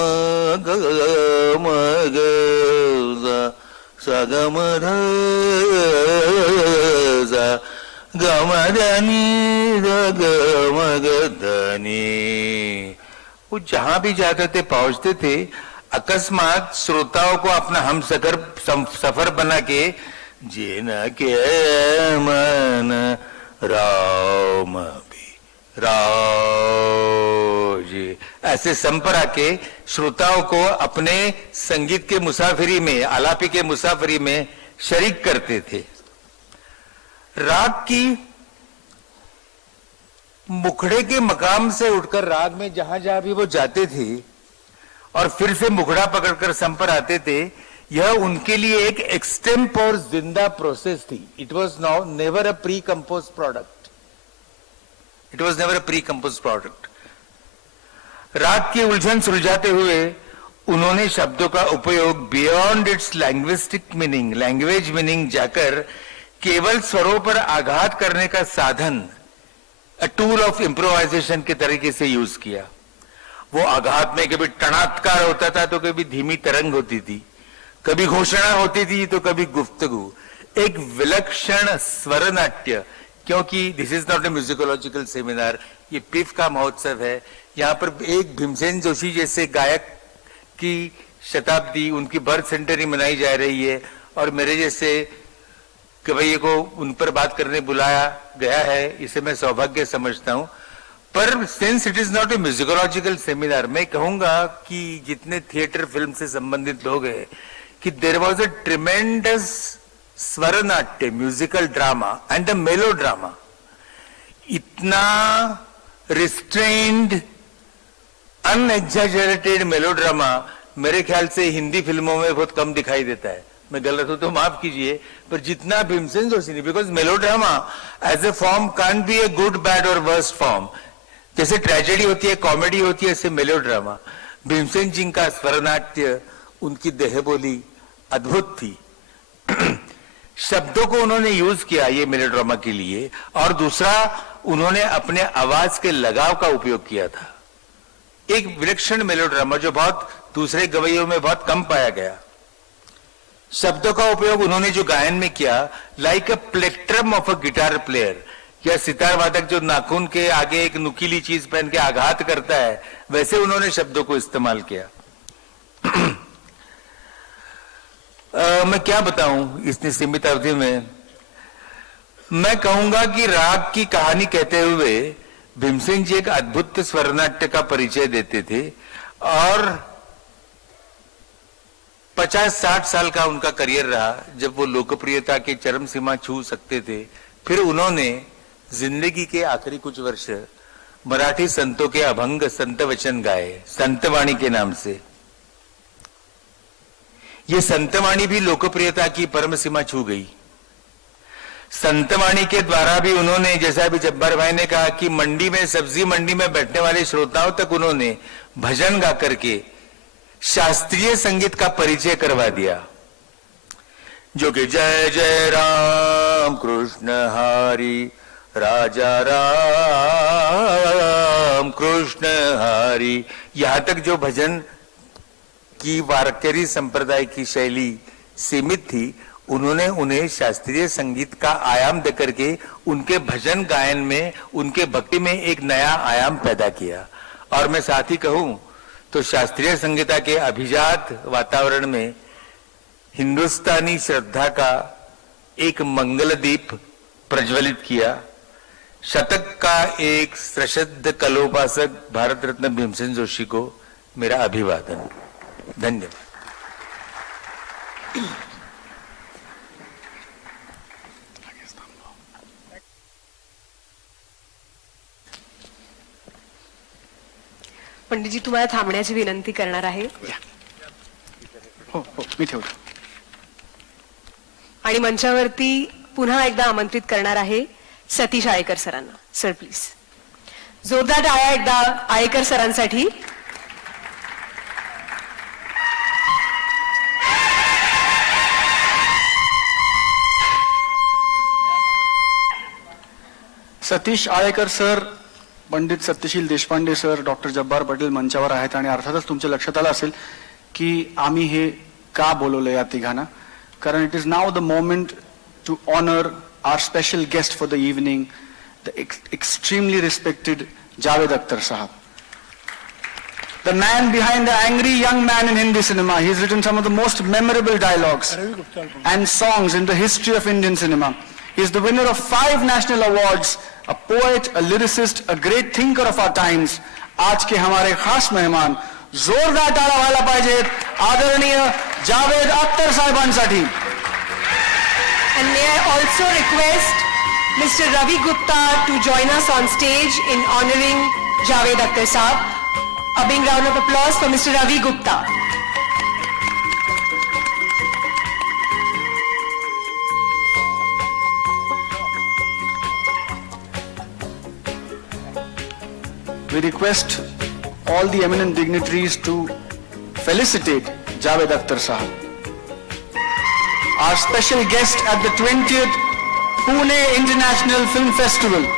वो जहां भी जाते थे पहुंचते थे, अकस्मात श्रोताओं को अपना हम सफर बना के जीना के मन राम भी राव जी ऐसे संपरा के श्रोताओं को अपने संगीत के मुसाफिरी में, आलापी के मुसाफिरी में शरीक करते थे। राग की मुखड़े के मकाम से उठकर राग में जहां जहां भी वो जाते थे और फिर से मुखड़ा पकड़कर संपर आते थे, यह उनके लिए एक एक्सटेम्पोर जिंदा प्रोसेस थी। It was never a pre compose product, it was never a pre compose product. राग की उलझन सुलझाते हुए उन्होंने शब्दों का उपयोग beyond it's linguistic meaning, language meaning जाकर केवल स्वरों पर आघात करने का साधन, अ टूल ऑफ इम्प्रोवाइजेशन के तरीके से यूज किया। वो आघात में कभी टणात्कार होता था तो कभी धीमी तरंग होती थी, कभी घोषणा होती थी तो कभी गुफ्तगू, एक विलक्षण स्वर नाट्य। क्योंकि this is not a musicological seminar, ये पिफ का महोत्सव है। यहाँ पर एक भीमसेन जोशी जैसे गायक की शताब्दी, उनकी बर्थ सेंचुरी मनाई जा रही है और मेरे जैसे कवैये को उन पर बात करने बुलाया गया है, इसे मैं सौभाग्य समझता हूं। पर since it is not a musicological seminar, मैं कहूंगा कि जितने थिएटर फिल्म से संबंधित लोग हैं कि देयर वाज अ ट्रिमेंडस स्वर नाट्य, म्यूजिकल ड्रामा एंड अ मेलो ड्रामा। इतना रिस्ट्रेन्ड, अनएग्जैजरेटेड मेलो ड्रामा मेरे ख्याल से हिंदी फिल्मों में बहुत कम दिखाई देता है। मैं गलत हूं तो माफ कीजिए, पर जितना भीमसेन जोशी ने, because melodrama as a form can't be a good, bad और वर्स्ट फॉर्म। जैसे ट्रेजेडी होती है, कॉमेडी होती है, ऐसे मेलोड्रामा। भीमसेन जी का स्वरनाट्य, उनकी देहबोली अद्भुत थी। शब्दों को उन्होंने यूज किया ये मेलोड्रामा के लिए, और दूसरा उन्होंने अपने आवाज के लगाव का उपयोग किया था। एक विलक्षण मेलोड्रामा जो बहुत दूसरे गवैयों में बहुत कम पाया गया। शब्दों का उपयोग उन्होंने जो गायन में किया, like a plectrum of a guitar player, या सितार वादक जो नाखून के आगे एक नुकीली चीज पहन के आघात करता है, वैसे उन्होंने शब्दों को इस्तेमाल किया। मैं क्या बताऊं इतनी सीमित अवधि में। मैं कहूंगा कि राग की कहानी कहते हुए भीमसेन जी एक अद्भुत स्वरनाट्य का परिचय देते थे, और 50-60 साल का उनका करियर रहा जब वो लोकप्रियता की चरम सीमा छू सकते थे। फिर उन्होंने जिंदगी के आखिरी कुछ वर्ष मराठी संतों के अभंग संत वचन गाए, संतवाणी के नाम से। ये संतवाणी भी लोकप्रियता की परम सीमा छू गई। संतवाणी के द्वारा भी उन्होंने, जैसा अभी जब्बार भाई ने कहा कि मंडी में, सब्जी मंडी में बैठने वाले श्रोताओं तक उन्होंने भजन गा करके शास्त्रीय संगीत का परिचय करवा दिया, जो कि जय जय राम कृष्ण हरि राजा राम कृष्ण हरि, यहां तक जो भजन की वारकरी संप्रदाय की शैली सीमित थी, उन्होंने उन्हें शास्त्रीय संगीत का आयाम देकर के उनके भजन गायन में, उनके भक्ति में एक नया आयाम पैदा किया। और मैं साथ ही कहूं तो शास्त्रीय संगीता के अभिजात वातावरण में हिंदुस्तानी श्रद्धा का एक मंगल दीप प्रज्वलित किया। शतक का एक सशक्त कलोपासक भारत रत्न भीमसेन जोशी को मेरा अभिवादन। धन्यवाद। पंडितजी, तुम्हाला थांबण्याची विनंती करणार आहे हो हो, मी ठेवतो. आणि मंचावरती पुन्हा एकदा आमंत्रित करणार आहे सतीश आयेकर सरांना. सर प्लीज जोरदार टाळ्या एकदा आयेकर सरांसाठी. सतीश आळेकर सर, पंडित सत्यशील देशपांडे सर, डॉक्टर जब्बार पटेल मंचावर आहेत. आणि अर्थातच तुमच्या लक्षात आलं असेल की आम्ही हे का बोलवलं या तिघांना. कारण it is now the moment to honour our special guest for the evening, the extremely respected Javed Akhtar साहब. The man behind the angry young man in Hindi cinema. He has written some of the most memorable dialogues and songs in the history of Indian cinema. He is the winner of 5 national awards, a poet, a lyricist, a great thinker of our times. आज के हमारे खास मेहमान, जोरदार टाळ्या व्हायला पाहिजेत आदरणीय Javed Akhtar साहेबांसाठी. And may I also request Mr. Ravi Gupta to join us on stage in honoring Javed Akhtar Saab. A big round of applause for Mr. Ravi Gupta. We request all the eminent dignitaries to felicitate Javed Akhtar Sahab. Our special guest at the 20th Pune International Film Festival.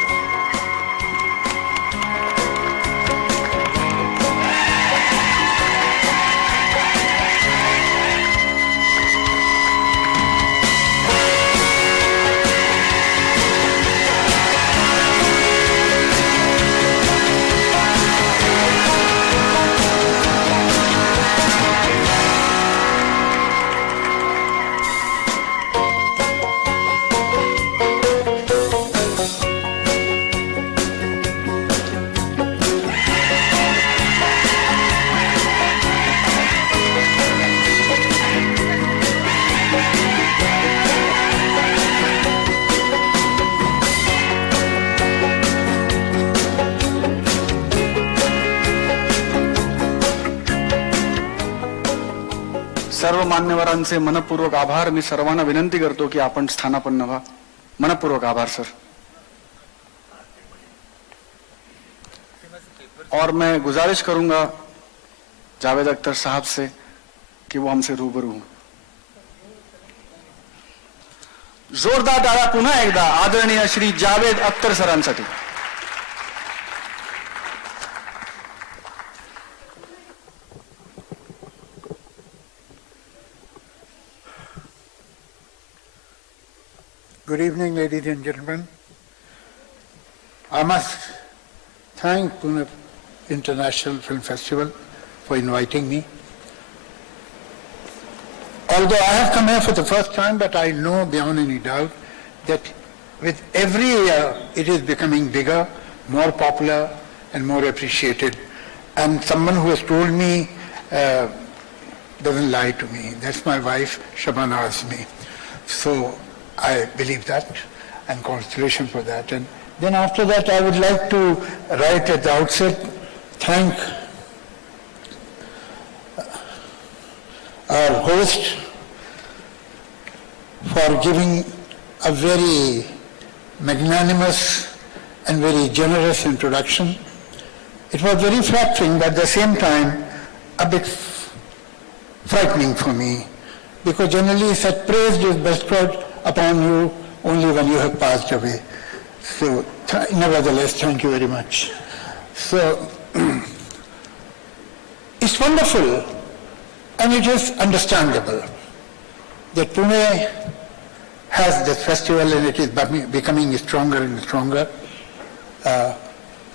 सर्व मान्यवरांचे मनपूर्वक आभार. मी सर्वांना विनंती करतो की आपण स्थानापन्न व्हा. मनपूर्वक आभार सर. और मैं गुजारिश करूंगा जावेद अख्तर साहब से कि वो हमसे रूबरू हों. जोरदार टाळ्या पुन्हा एकदा आदरणीय Shri Javed Akhtar सरांसाठी. Good evening, ladies and gentlemen. I must thank Pune International Film Festival for inviting me. Although I have come here for the first time, but I know beyond any doubt that with every year it is becoming bigger, more popular and more appreciated. And someone who has told me doesn't lie to me. That's my wife, Shabana Azmi. So I believe that, and congratulations for that. And then after that, I would like to right at the outset thank our our host for giving a very magnanimous and very generous introduction. It was very flattering, but at the same time, a bit frightening for me, because generally such praise is bestowed upon you only when you have passed away. So, nevertheless, thank you very much. So, it's wonderful and it is understandable that Pune has this festival and it is becoming stronger and stronger.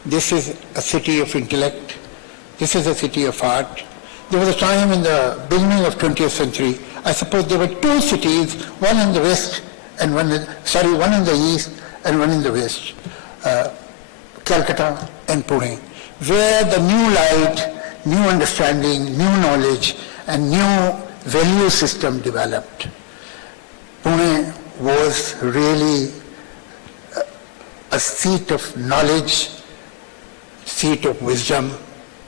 This is a city of intellect. This is a city of art. There was a time in the beginning of 20th century, I suppose there were two cities, one in the west and one in the east and one in the west, Calcutta and Pune, where the new light, new understanding, new knowledge and new value system developed. Pune was really a seat of knowledge, seat of wisdom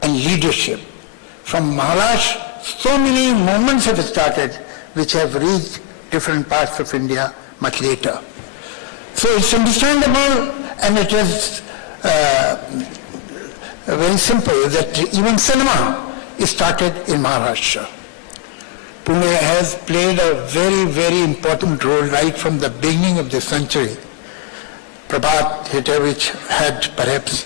and leadership. From Maharashtra, so many movements have started which have reached different parts of India much later. So it's understandable and it is very simple that even cinema started in Maharashtra. Pune has played a very, very important role right from the beginning of the century. Prabhat Theatre, which had perhaps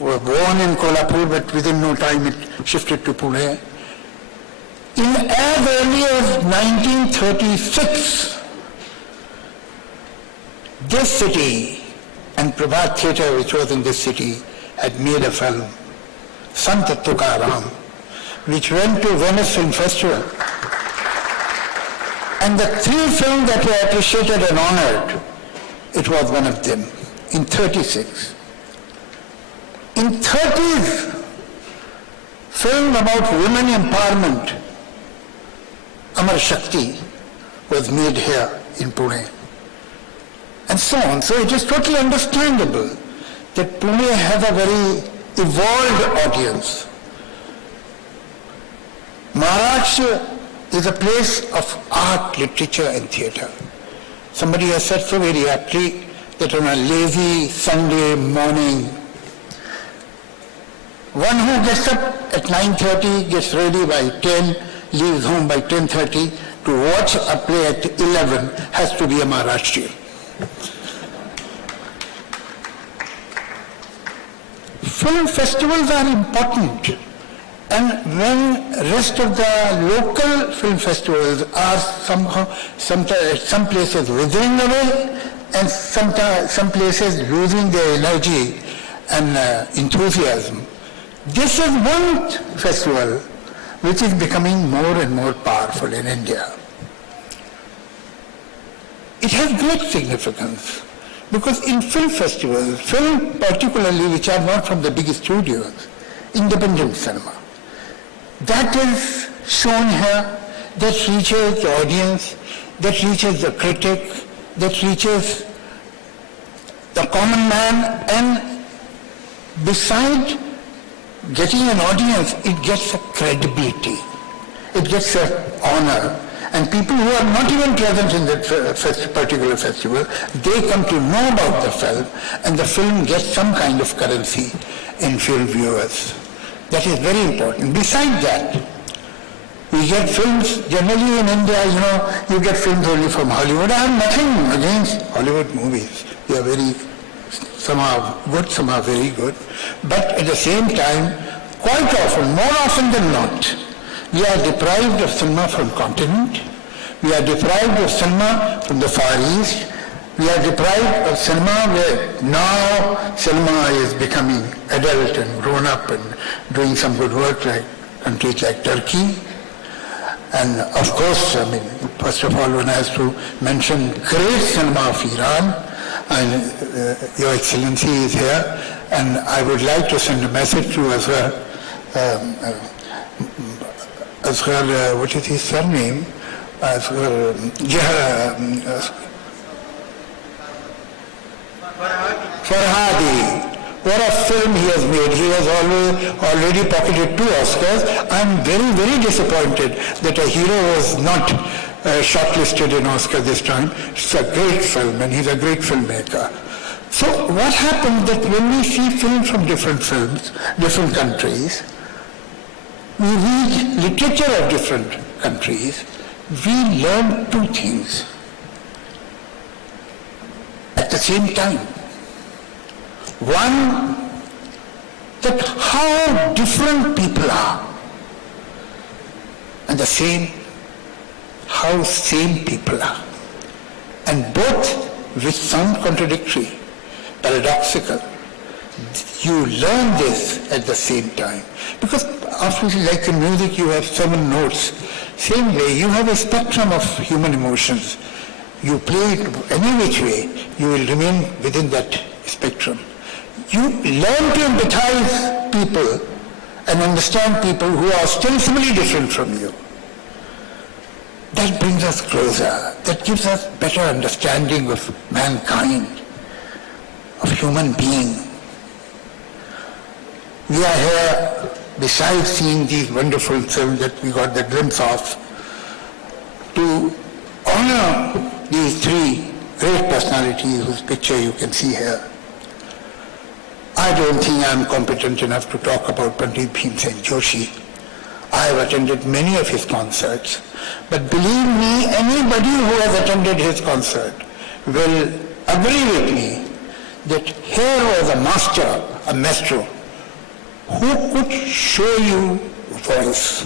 were born in Kolhapur, but within no time it shifted to Pune. In as early as 1936, this city and Prabhat Theatre, which was in this city, had made a film, Sant Tukaram, which went to Venice Film Festival. And the three films that were appreciated and honored, it was one of them, in 36. In 30s, film about women empowerment, Amar Shakti, was made here in Pune. And so on. So it is totally understandable that Pune has a very evolved audience. Maharashtra is a place of art, literature and theatre. Somebody has said so very aptly that on a lazy Sunday morning, one who gets up at 9:30, gets ready by 10, leaves home by 10:30 to watch a play at 11 has to be a Maharashtrian. Film festivals are important, and when rest of the local film festivals are somehow, some places withering away and some places losing their energy and enthusiasm, this is one festival which is becoming more and more powerful in India. It has great significance because in film festivals, film particularly which are not from the big studios, independent cinema, that is shown here, that reaches the audience, that reaches the critic, that reaches the common man, and beside getting an audience, it gets a credibility, it gets an honor. And people who are not even present in that particular festival, they come to know about the film, and the film gets some kind of currency in film viewers. That is very important. Besides that, we get films, generally in India, you get films only from Hollywood. I have nothing against Hollywood movies. They are very, some are good, some are very good. But at the same time, quite often, more often than not, we are deprived of cinema from continent. We are deprived of cinema from the Far East. We are deprived of cinema where now cinema is becoming adult and grown up and doing some good work like countries like Turkey. And of course, first of all, one has to mention great cinema of Iran. And Your Excellency is here. And I would like to send a message to Azhar. Azhar, what is his surname? Azhar, Farhadi. what a film he has made. He has already pocketed 2 Oscars. I'm very, very disappointed that a hero was not shortlisted in Oscar this time. It's a great film and he's a great filmmaker. So what happens that when we see films from different countries, we read literature of different countries, we learn 2 things at the same time. One, that how different people are, and the same, how same people are. And both which sound contradictory, paradoxical. You learn this at the same time. Because obviously, like in music, you have 7 notes. Same way, you have a spectrum of human emotions. You play it any which way, you will remain within that spectrum. You learn to empathize people and understand people who are ostensibly different from you. That brings us closer. That gives us better understanding of mankind, of human being. We are here, besides seeing these wonderful films that we got the glimpse of, to honor these 3 great personalities whose picture you can see here. I don't think I'm competent enough to talk about Pandit Bhimsen Joshi. I have attended many of his concerts, but believe me, anybody who has attended his concert will agree with me that here was a master, a maestro, who could show you voice.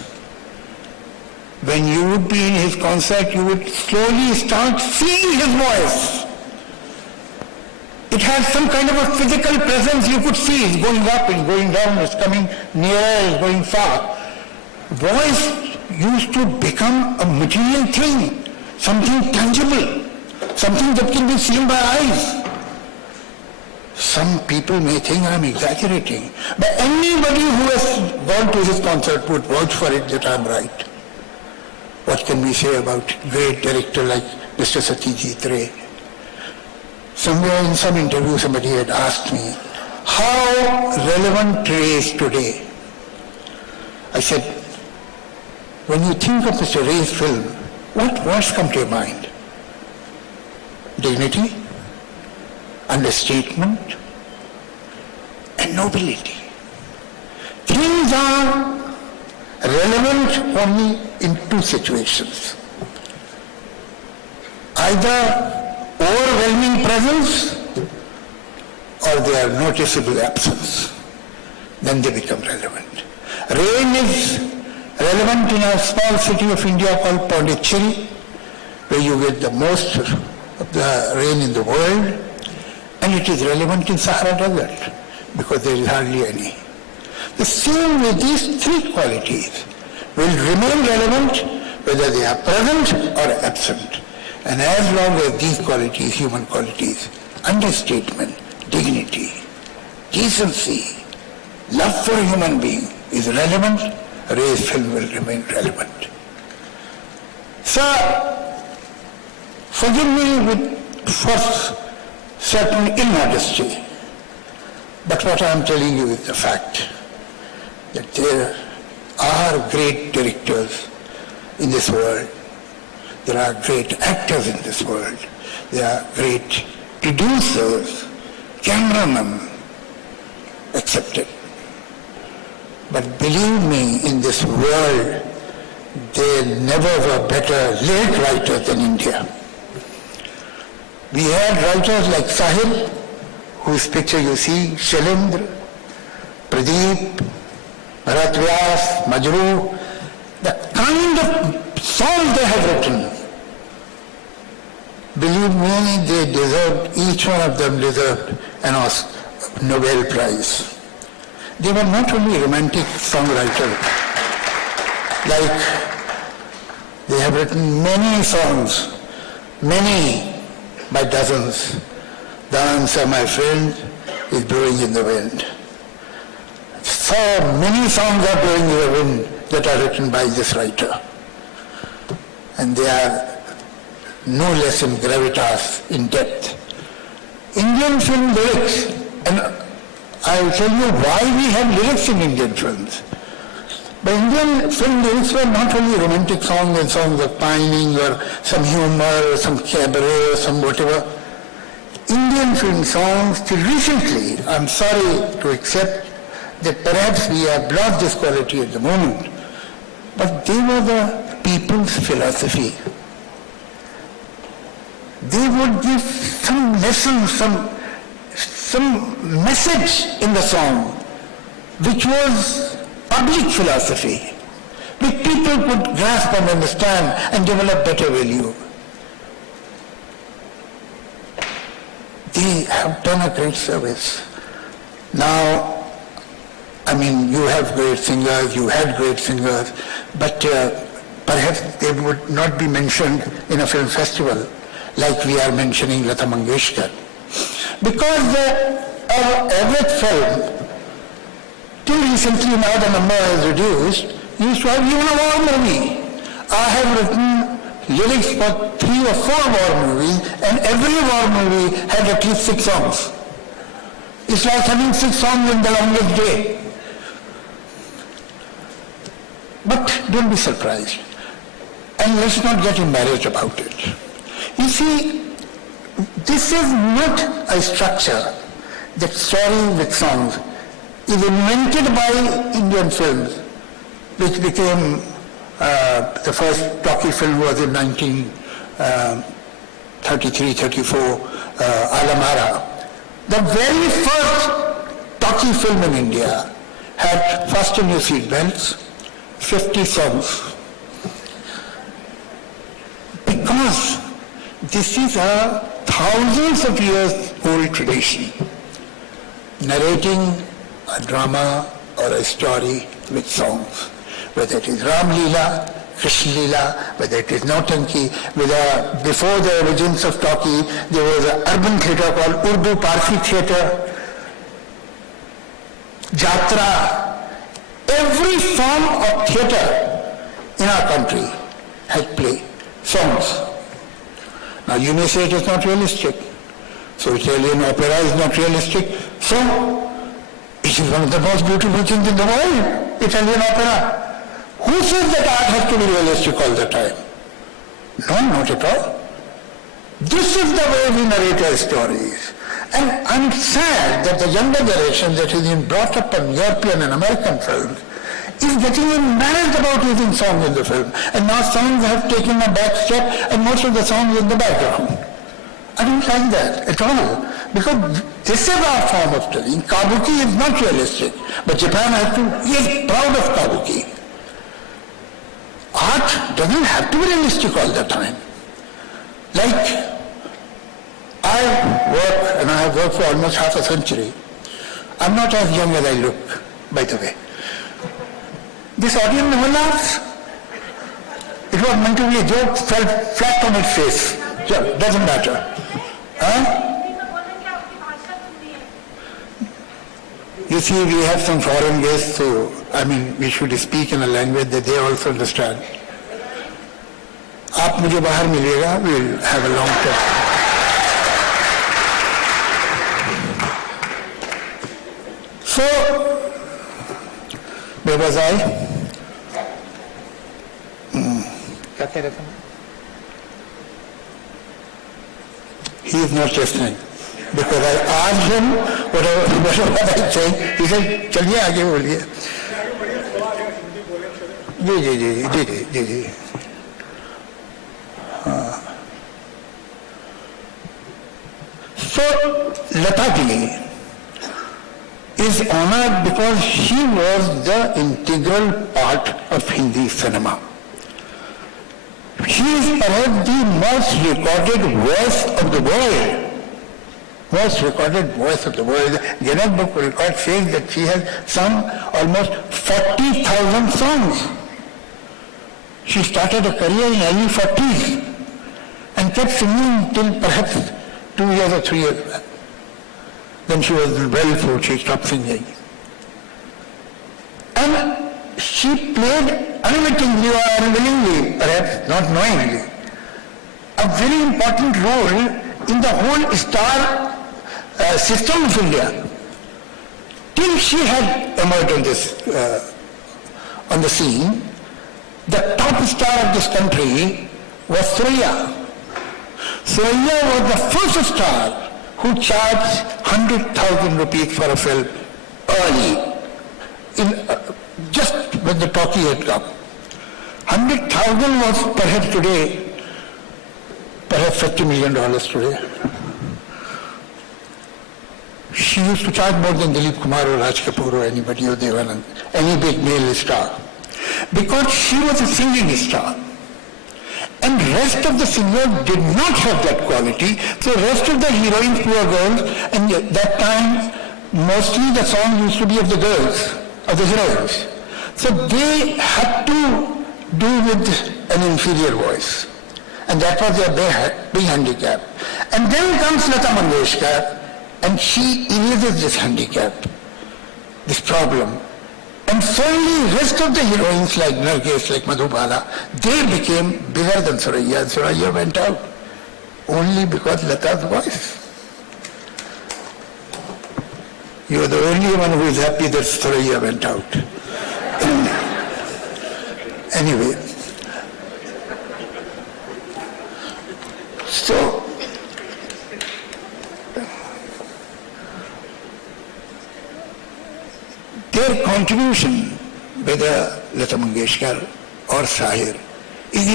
When you would be in his concert, you would slowly start seeing his voice. It had some kind of a physical presence you could see. It's going up and going down, it's coming nearer, it's going far. Voice used to become a material thing, something tangible, something that can be seen by eyes. Some people may think I'm exaggerating, but anybody who has gone to his concert would vouch for it that I'm right. What can we say about great director like Mr. Satyajit Ray? Somewhere in some interview somebody had asked me, how relevant Ray is today? I said, when you think of Mr. Ray's film, what words come to your mind? Dignity, understatement, and nobility. Things are relevant only in 2 situations. Either overwhelming presence or their noticeable absence. Then they become relevant. Rain is relevant in a small city of India called Pondicherry, where you get the most of the rain in the world, and it is relevant in Sahara Desert because there is hardly any. The same with these 3 qualities will remain relevant whether they are present or absent. And as long as these qualities, human qualities, understatement, dignity, decency, love for a human being is relevant, Ray's film will remain relevant. Sir, forgive me for certain immodesty, but what I am telling you is the fact that there are great directors in this world. There are great actors in this world. There are great producers, cameramen, accepted. But believe me, in this world, there never were better late writers than India. We had writers like Sahil, whose picture you see, Shailendra, Pradeep, Bharat Majru, the kind of songs they have written. Believe me, they deserved, each one of them deserved an Nobel Prize. They were not only romantic songwriters, like they have written many songs, many by dozens. The answer, my friend, is blowing in the wind. So many songs are blowing in the wind that are written by this writer. And they are no less in gravitas, in depth. Indian film lyrics, and I'll tell you why we have lyrics in Indian films. But Indian film lyrics were not only romantic songs and songs of pining or some humor or some cabaret or some whatever. Indian film songs till recently, I'm sorry to accept that perhaps we have lost this quality at the moment, but they were the people's philosophy. They would give some lesson, some message in the song, which was public philosophy, which people could grasp and understand and develop better value. They have done a great service. Now, I mean, you have great singers, you had great singers, but perhaps they would not be mentioned in a film festival like we are mentioning Lata Mangeshkar. Because our average film, till recently now the number has reduced, used to have even a war movie. I have written lyrics for 3 or 4 war movies, and every war movie had at least 6 songs. It's like having 6 songs in The Longest Day. But don't be surprised. And let's not get embarrassed about it. You see, this is not a structure that story with songs is invented by Indian films, which became the first talkie film was in 1933-34, Alamara. The very first talkie film in India had Fasten Your Seat Belts, 50 songs. Because this is a thousands of years old tradition, narrating a drama or a story with songs, whether it is Ram Leela, Krishna Leela, whether it is Nautanki, whether before the origins of talkie there was an urban theatre called Urdu Parsi theatre, Jatra. Every form of theatre in our country has played songs. Now you may say it is not realistic. So Italian opera is not realistic. So it is one of the most beautiful things in the world, Italian opera. Who says that art has to be realistic all the time? No, not at all. This is the way we narrate our stories. And I'm sad that the younger generation that has been brought up on European and American films is getting embarrassed about using songs in the film. And now songs have taken a back step and most of the songs in the background. I don't like that at all. Because this is our form of telling. Kabuki is not realistic. But Japan is proud of Kabuki. Art doesn't have to be realistic all the time. Like, I work, and I have worked for almost half a century. I'm not as young as I look, by the way. This audience never laughs. It was meant to be a joke, fell flat on its face. So, doesn't matter. Huh? You see, we have some foreign guests, so, we should speak in a language that they also understand. आप मुझे बाहर मिलिएगा, we'll have a long talk. So, where was I? क्या कह रहे थे? He is not listening. Because I asked him whatever I said, he said, चलिए आगे बोलिए. जी. So, Lata ji is honored because she was the integral part of Hindi cinema. She is perhaps the most recorded voice of the world. Most recorded voice of the world. The Guinness Book of Records says that she has sung almost 40,000 songs. She started a career in early 40s and kept singing till perhaps 2 years or 3 years. Then she was well full, she stopped singing. And she played unwittingly or unwillingly, perhaps not knowingly, a very important role in the whole star system of India. till she had emerged on the scene, the top star of this country was Surya. Surya was the first star who charged 100,000 rupees for a film early, just when the talkie had come. 100,000 was perhaps today, perhaps $50 million today. She used to charge more than Dilip Kumar or Raj Kapoor or anybody or Devanand, any big male star, because she was a singing star. And rest of the singers did not have that quality, so rest of the heroines, poor girls, and at that time, mostly the song used to be of the girls, of the heroines. So they had to do with an inferior voice. And that was their big handicap. And then comes Lata Mangeshkar, and she erases this handicap, this problem. And suddenly rest of the heroines like Nargis, like Madhubala, they became bigger than Surya, and Surya went out only because Lata's voice. You are the only one who is happy that Surya went out. Anyway, so their contribution, whether Lata Mangeshkar or Sahir, is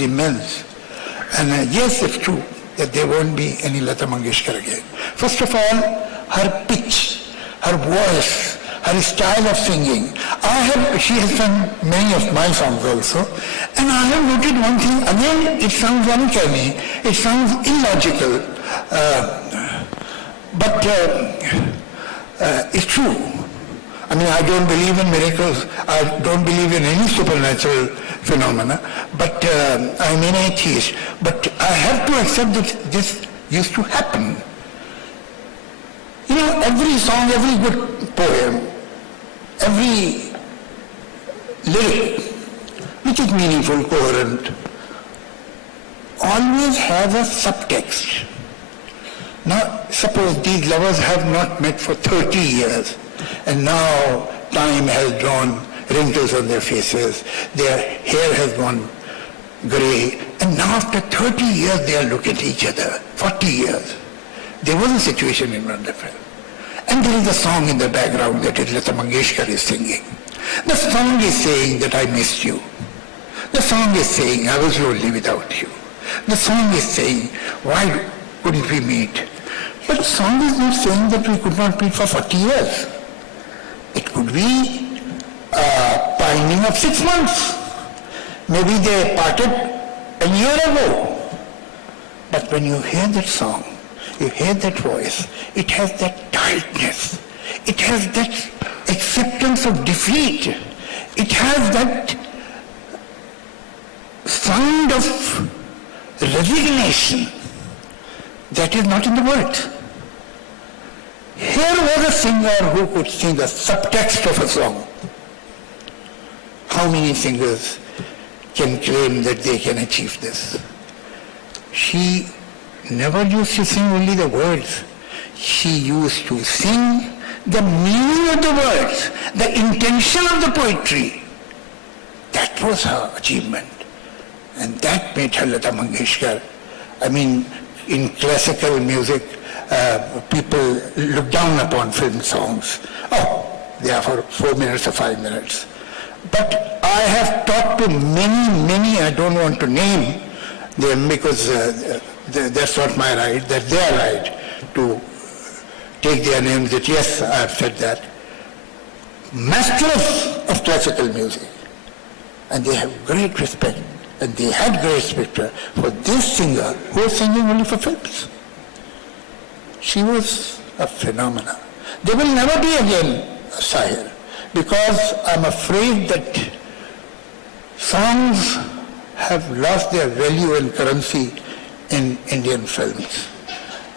immense. And yes, it's true that there won't be any Lata Mangeshkar again. First of all, her pitch, her voice, her style of singing. She has sung many of my songs also, and I have noted one thing, again it sounds uncanny, it sounds illogical, but it's true. I mean, I don't believe in miracles, I don't believe in any supernatural phenomena, but I'm an atheist. But I have to accept that this used to happen. You know, every song, every good poem, every lyric, which is meaningful, coherent, always has a subtext. Now, suppose these lovers have not met for 30 years, and now time has drawn wrinkles on their faces, their hair has gone grey, and now after 30 years they are looking at each other, 40 years. There was a situation in Wonderful. And there is a song in the background that is Lata Mangeshkar is singing. The song is saying that I missed you. The song is saying I was lonely without you. The song is saying why couldn't we meet? But the song is not saying that we could not meet for 40 years. It could be a pining of 6 months. Maybe they parted a year ago. But when you hear that song, you hear that voice, it has that tightness. It has that acceptance of defeat. It has that sound of resignation that is not in the words. Here was a singer who could sing the subtext of a song. How many singers can claim that they can achieve this? She never used to sing only the words. She used to sing the meaning of the words, the intention of the poetry. That was her achievement. And that made her Lata Mangeshkar. I mean, in classical music, people look down upon film songs. Oh, they are for 4 minutes or 5 minutes. But I have talked to many, I don't want to name them because that's not my right, that's their right to take their names, that yes, I have said that. Masters of classical music. And they have great respect, and they had great respect for this singer who was singing only for films. She was a phenomenon. There will never be again a Sahir, because I'm afraid that songs have lost their value and currency in Indian films.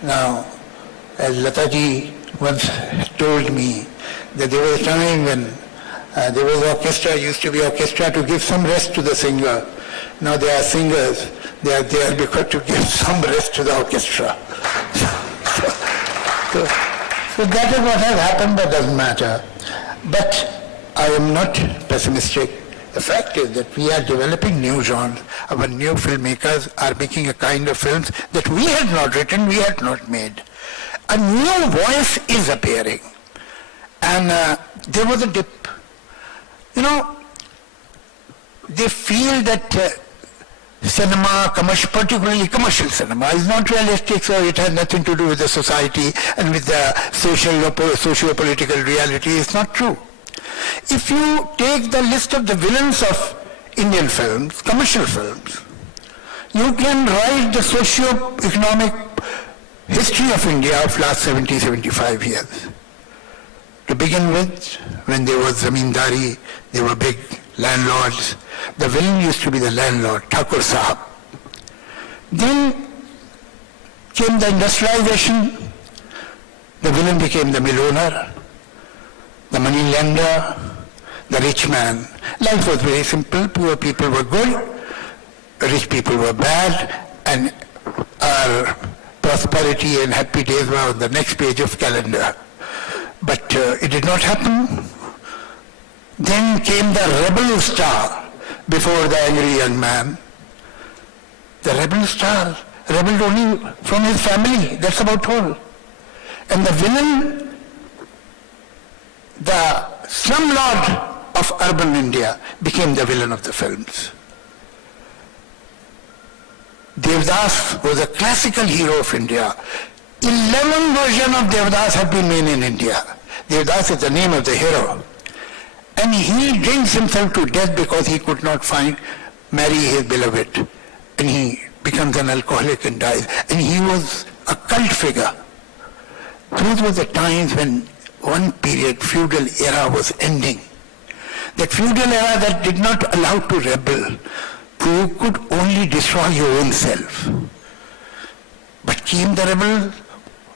Now, as Lataji once told me that there was a time when there was orchestra, used to be orchestra to give some rest to the singer. Now there are singers, they are there because to give some rest to the orchestra. So So that is what has happened, but doesn't matter. But I am not pessimistic. The fact is that we are developing new genres. Our new filmmakers are making a kind of films that we had not written, we had not made. A new voice is appearing. And there was a dip. You know, they feel that cinema, particularly commercial cinema, is not realistic, so it has nothing to do with the society and with the socio-political reality. It's not true. If you take the list of the villains of Indian films, commercial films, you can write the socio-economic history of India of last 70, 75 years. To begin with, when there was zamindari, there were big landlords. The villain used to be the landlord, Thakur Sahab. Then came the industrialization. The villain became the millionaire, the money lender, the rich man. Life was very simple. Poor people were good, rich people were bad, and our prosperity and happy days were on the next page of calendar. But it did not happen. Then came the rebel star before the angry young man. The rebel star rebelled only from his family, that's about all. And the villain, the slumlord of urban India, became the villain of the films. Devdas was a classical hero of India. 11 versions of Devdas have been made in India. Devdas is the name of the hero. And he drinks himself to death because he could not marry his beloved. And he becomes an alcoholic and dies. And he was a cult figure. Those were the times when one period, feudal era, was ending. That feudal era that did not allow to rebel. You could only destroy your own self. But came the rebel,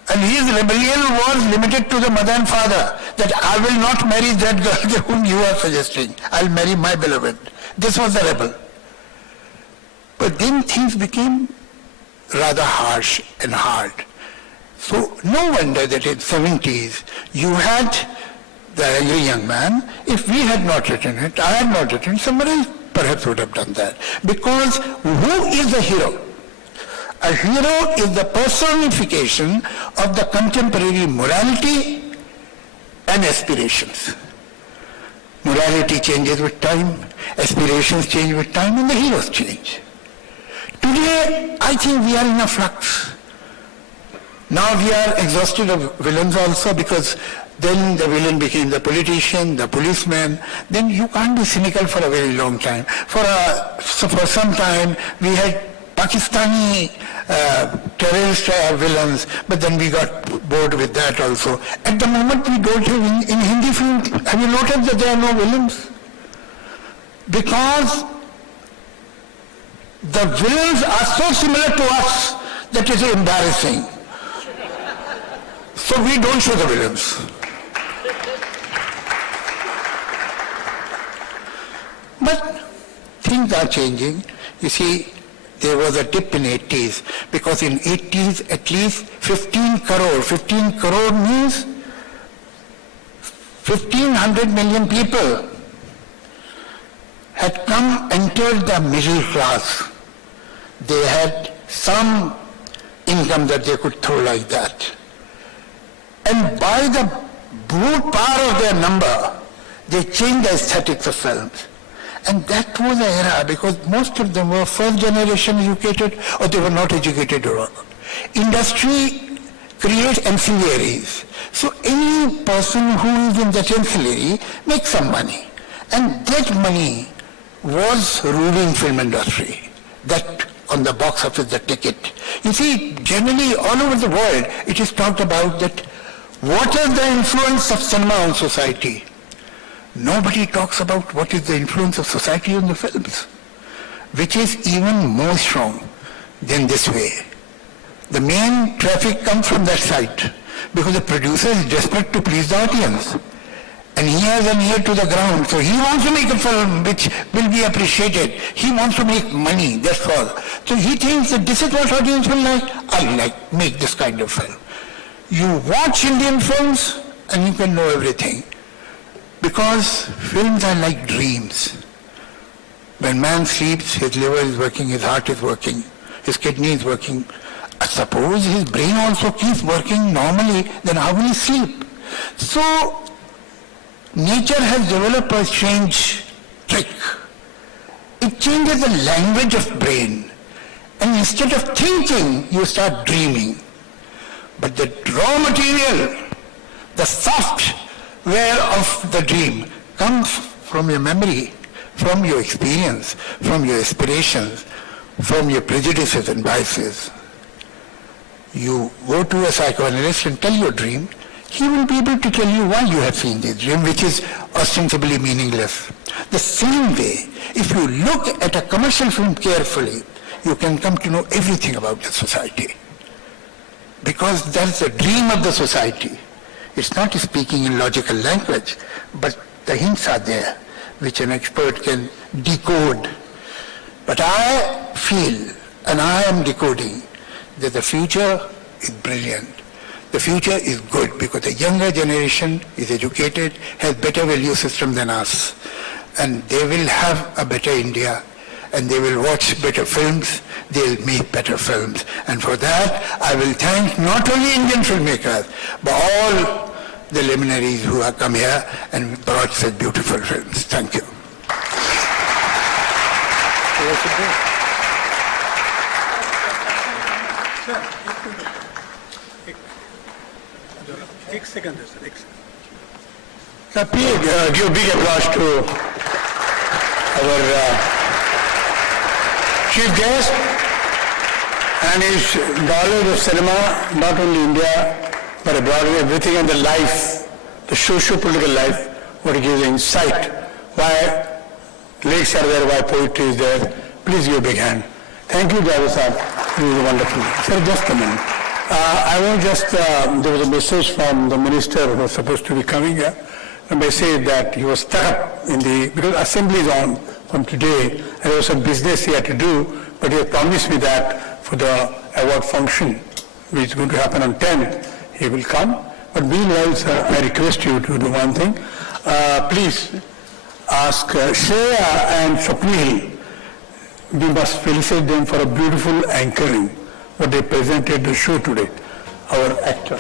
and his rebellion was limited to the mother and father, that I will not marry that girl whom you are suggesting. I'll marry my beloved. This was the rebel. But then things became rather harsh and hard. So no wonder that in the 70s you had the angry young man. If we had not written it, I had not written it, somebody else perhaps would have done that. Because who is the hero? A hero is the personification of the contemporary morality and aspirations. Morality changes with time, aspirations change with time, and the heroes change. Today, I think we are in a flux. Now we are exhausted of villains also, because then the villain became the politician, the policeman. Then you can't be cynical for a very long time. For some time, we had Pakistani terrorist villains, but then we got bored with that also. At the moment we don't have, in Hindi film, have you noticed that there are no villains? Because the villains are so similar to us that it is embarrassing. So we don't show the villains. But things are changing. You see, there was a dip in 80s, because in 80s at least 15 crore. 15 crore means 1,500 million people had entered the middle class. They had some income that they could throw like that. And by the brute power of their number, they changed the aesthetics of films. And that was the era, because most of them were first generation educated, or they were not educated at all. Industry creates ancillaries. So any person who is in that ancillary makes some money. And that money was ruling film industry. That on the box office, the ticket. You see, generally all over the world, it is talked about that what is the influence of cinema on society? Nobody talks about what is the influence of society on the films, which is even more strong than this way. The main traffic comes from that side, because the producer is desperate to please the audience. And he has an ear to the ground, so he wants to make a film which will be appreciated. He wants to make money, that's all. So he thinks that this is what audience will like, I'll make this kind of film. You watch Indian films and you can know everything. Because films are like dreams. When man sleeps, his liver is working, his heart is working, his kidney is working. Suppose his brain also keeps working normally, then how will he sleep? So, nature has developed a strange trick. It changes the language of brain. And instead of thinking, you start dreaming. But the raw material, the software of the dream comes from your memory, from your experience, from your aspirations, from your prejudices and biases. You go to a psychoanalyst and tell your dream, he will be able to tell you why you have seen this dream, which is ostensibly meaningless. The same way, if you look at a commercial film carefully, you can come to know everything about the society. Because that's the dream of the society. It's not speaking in logical language, but the hints are there, which an expert can decode. But I feel, and I am decoding, that the future is brilliant. The future is good because the younger generation is educated, has better value system than us. And they will have a better India, and they will watch better films, they'll make better films. And for that, I will thank not only Indian filmmakers, but all the luminaries who have come here and brought such beautiful films. Thank you. Now, give a big applause to our chief guest and his knowledge of cinema, not only India, but abroad, everything in the life, the socio-political life, what he gives insight, why lakes are there, why poetry is there. Please give a big hand. Thank you, Javed Sahab. It was wonderful. Sir, just a minute. I want just, there was a message from the minister who was supposed to be coming here, a message that he was stuck up in the, because assembly is on from today, and there was some business he had to do, but he had promised me that for the award function, which is going to happen on 10th, he will come. But meanwhile, sir, I request you to do one thing. Please ask Shreya and Swapnil, we must felicitate them for a beautiful anchoring, what they presented the show today, our actor.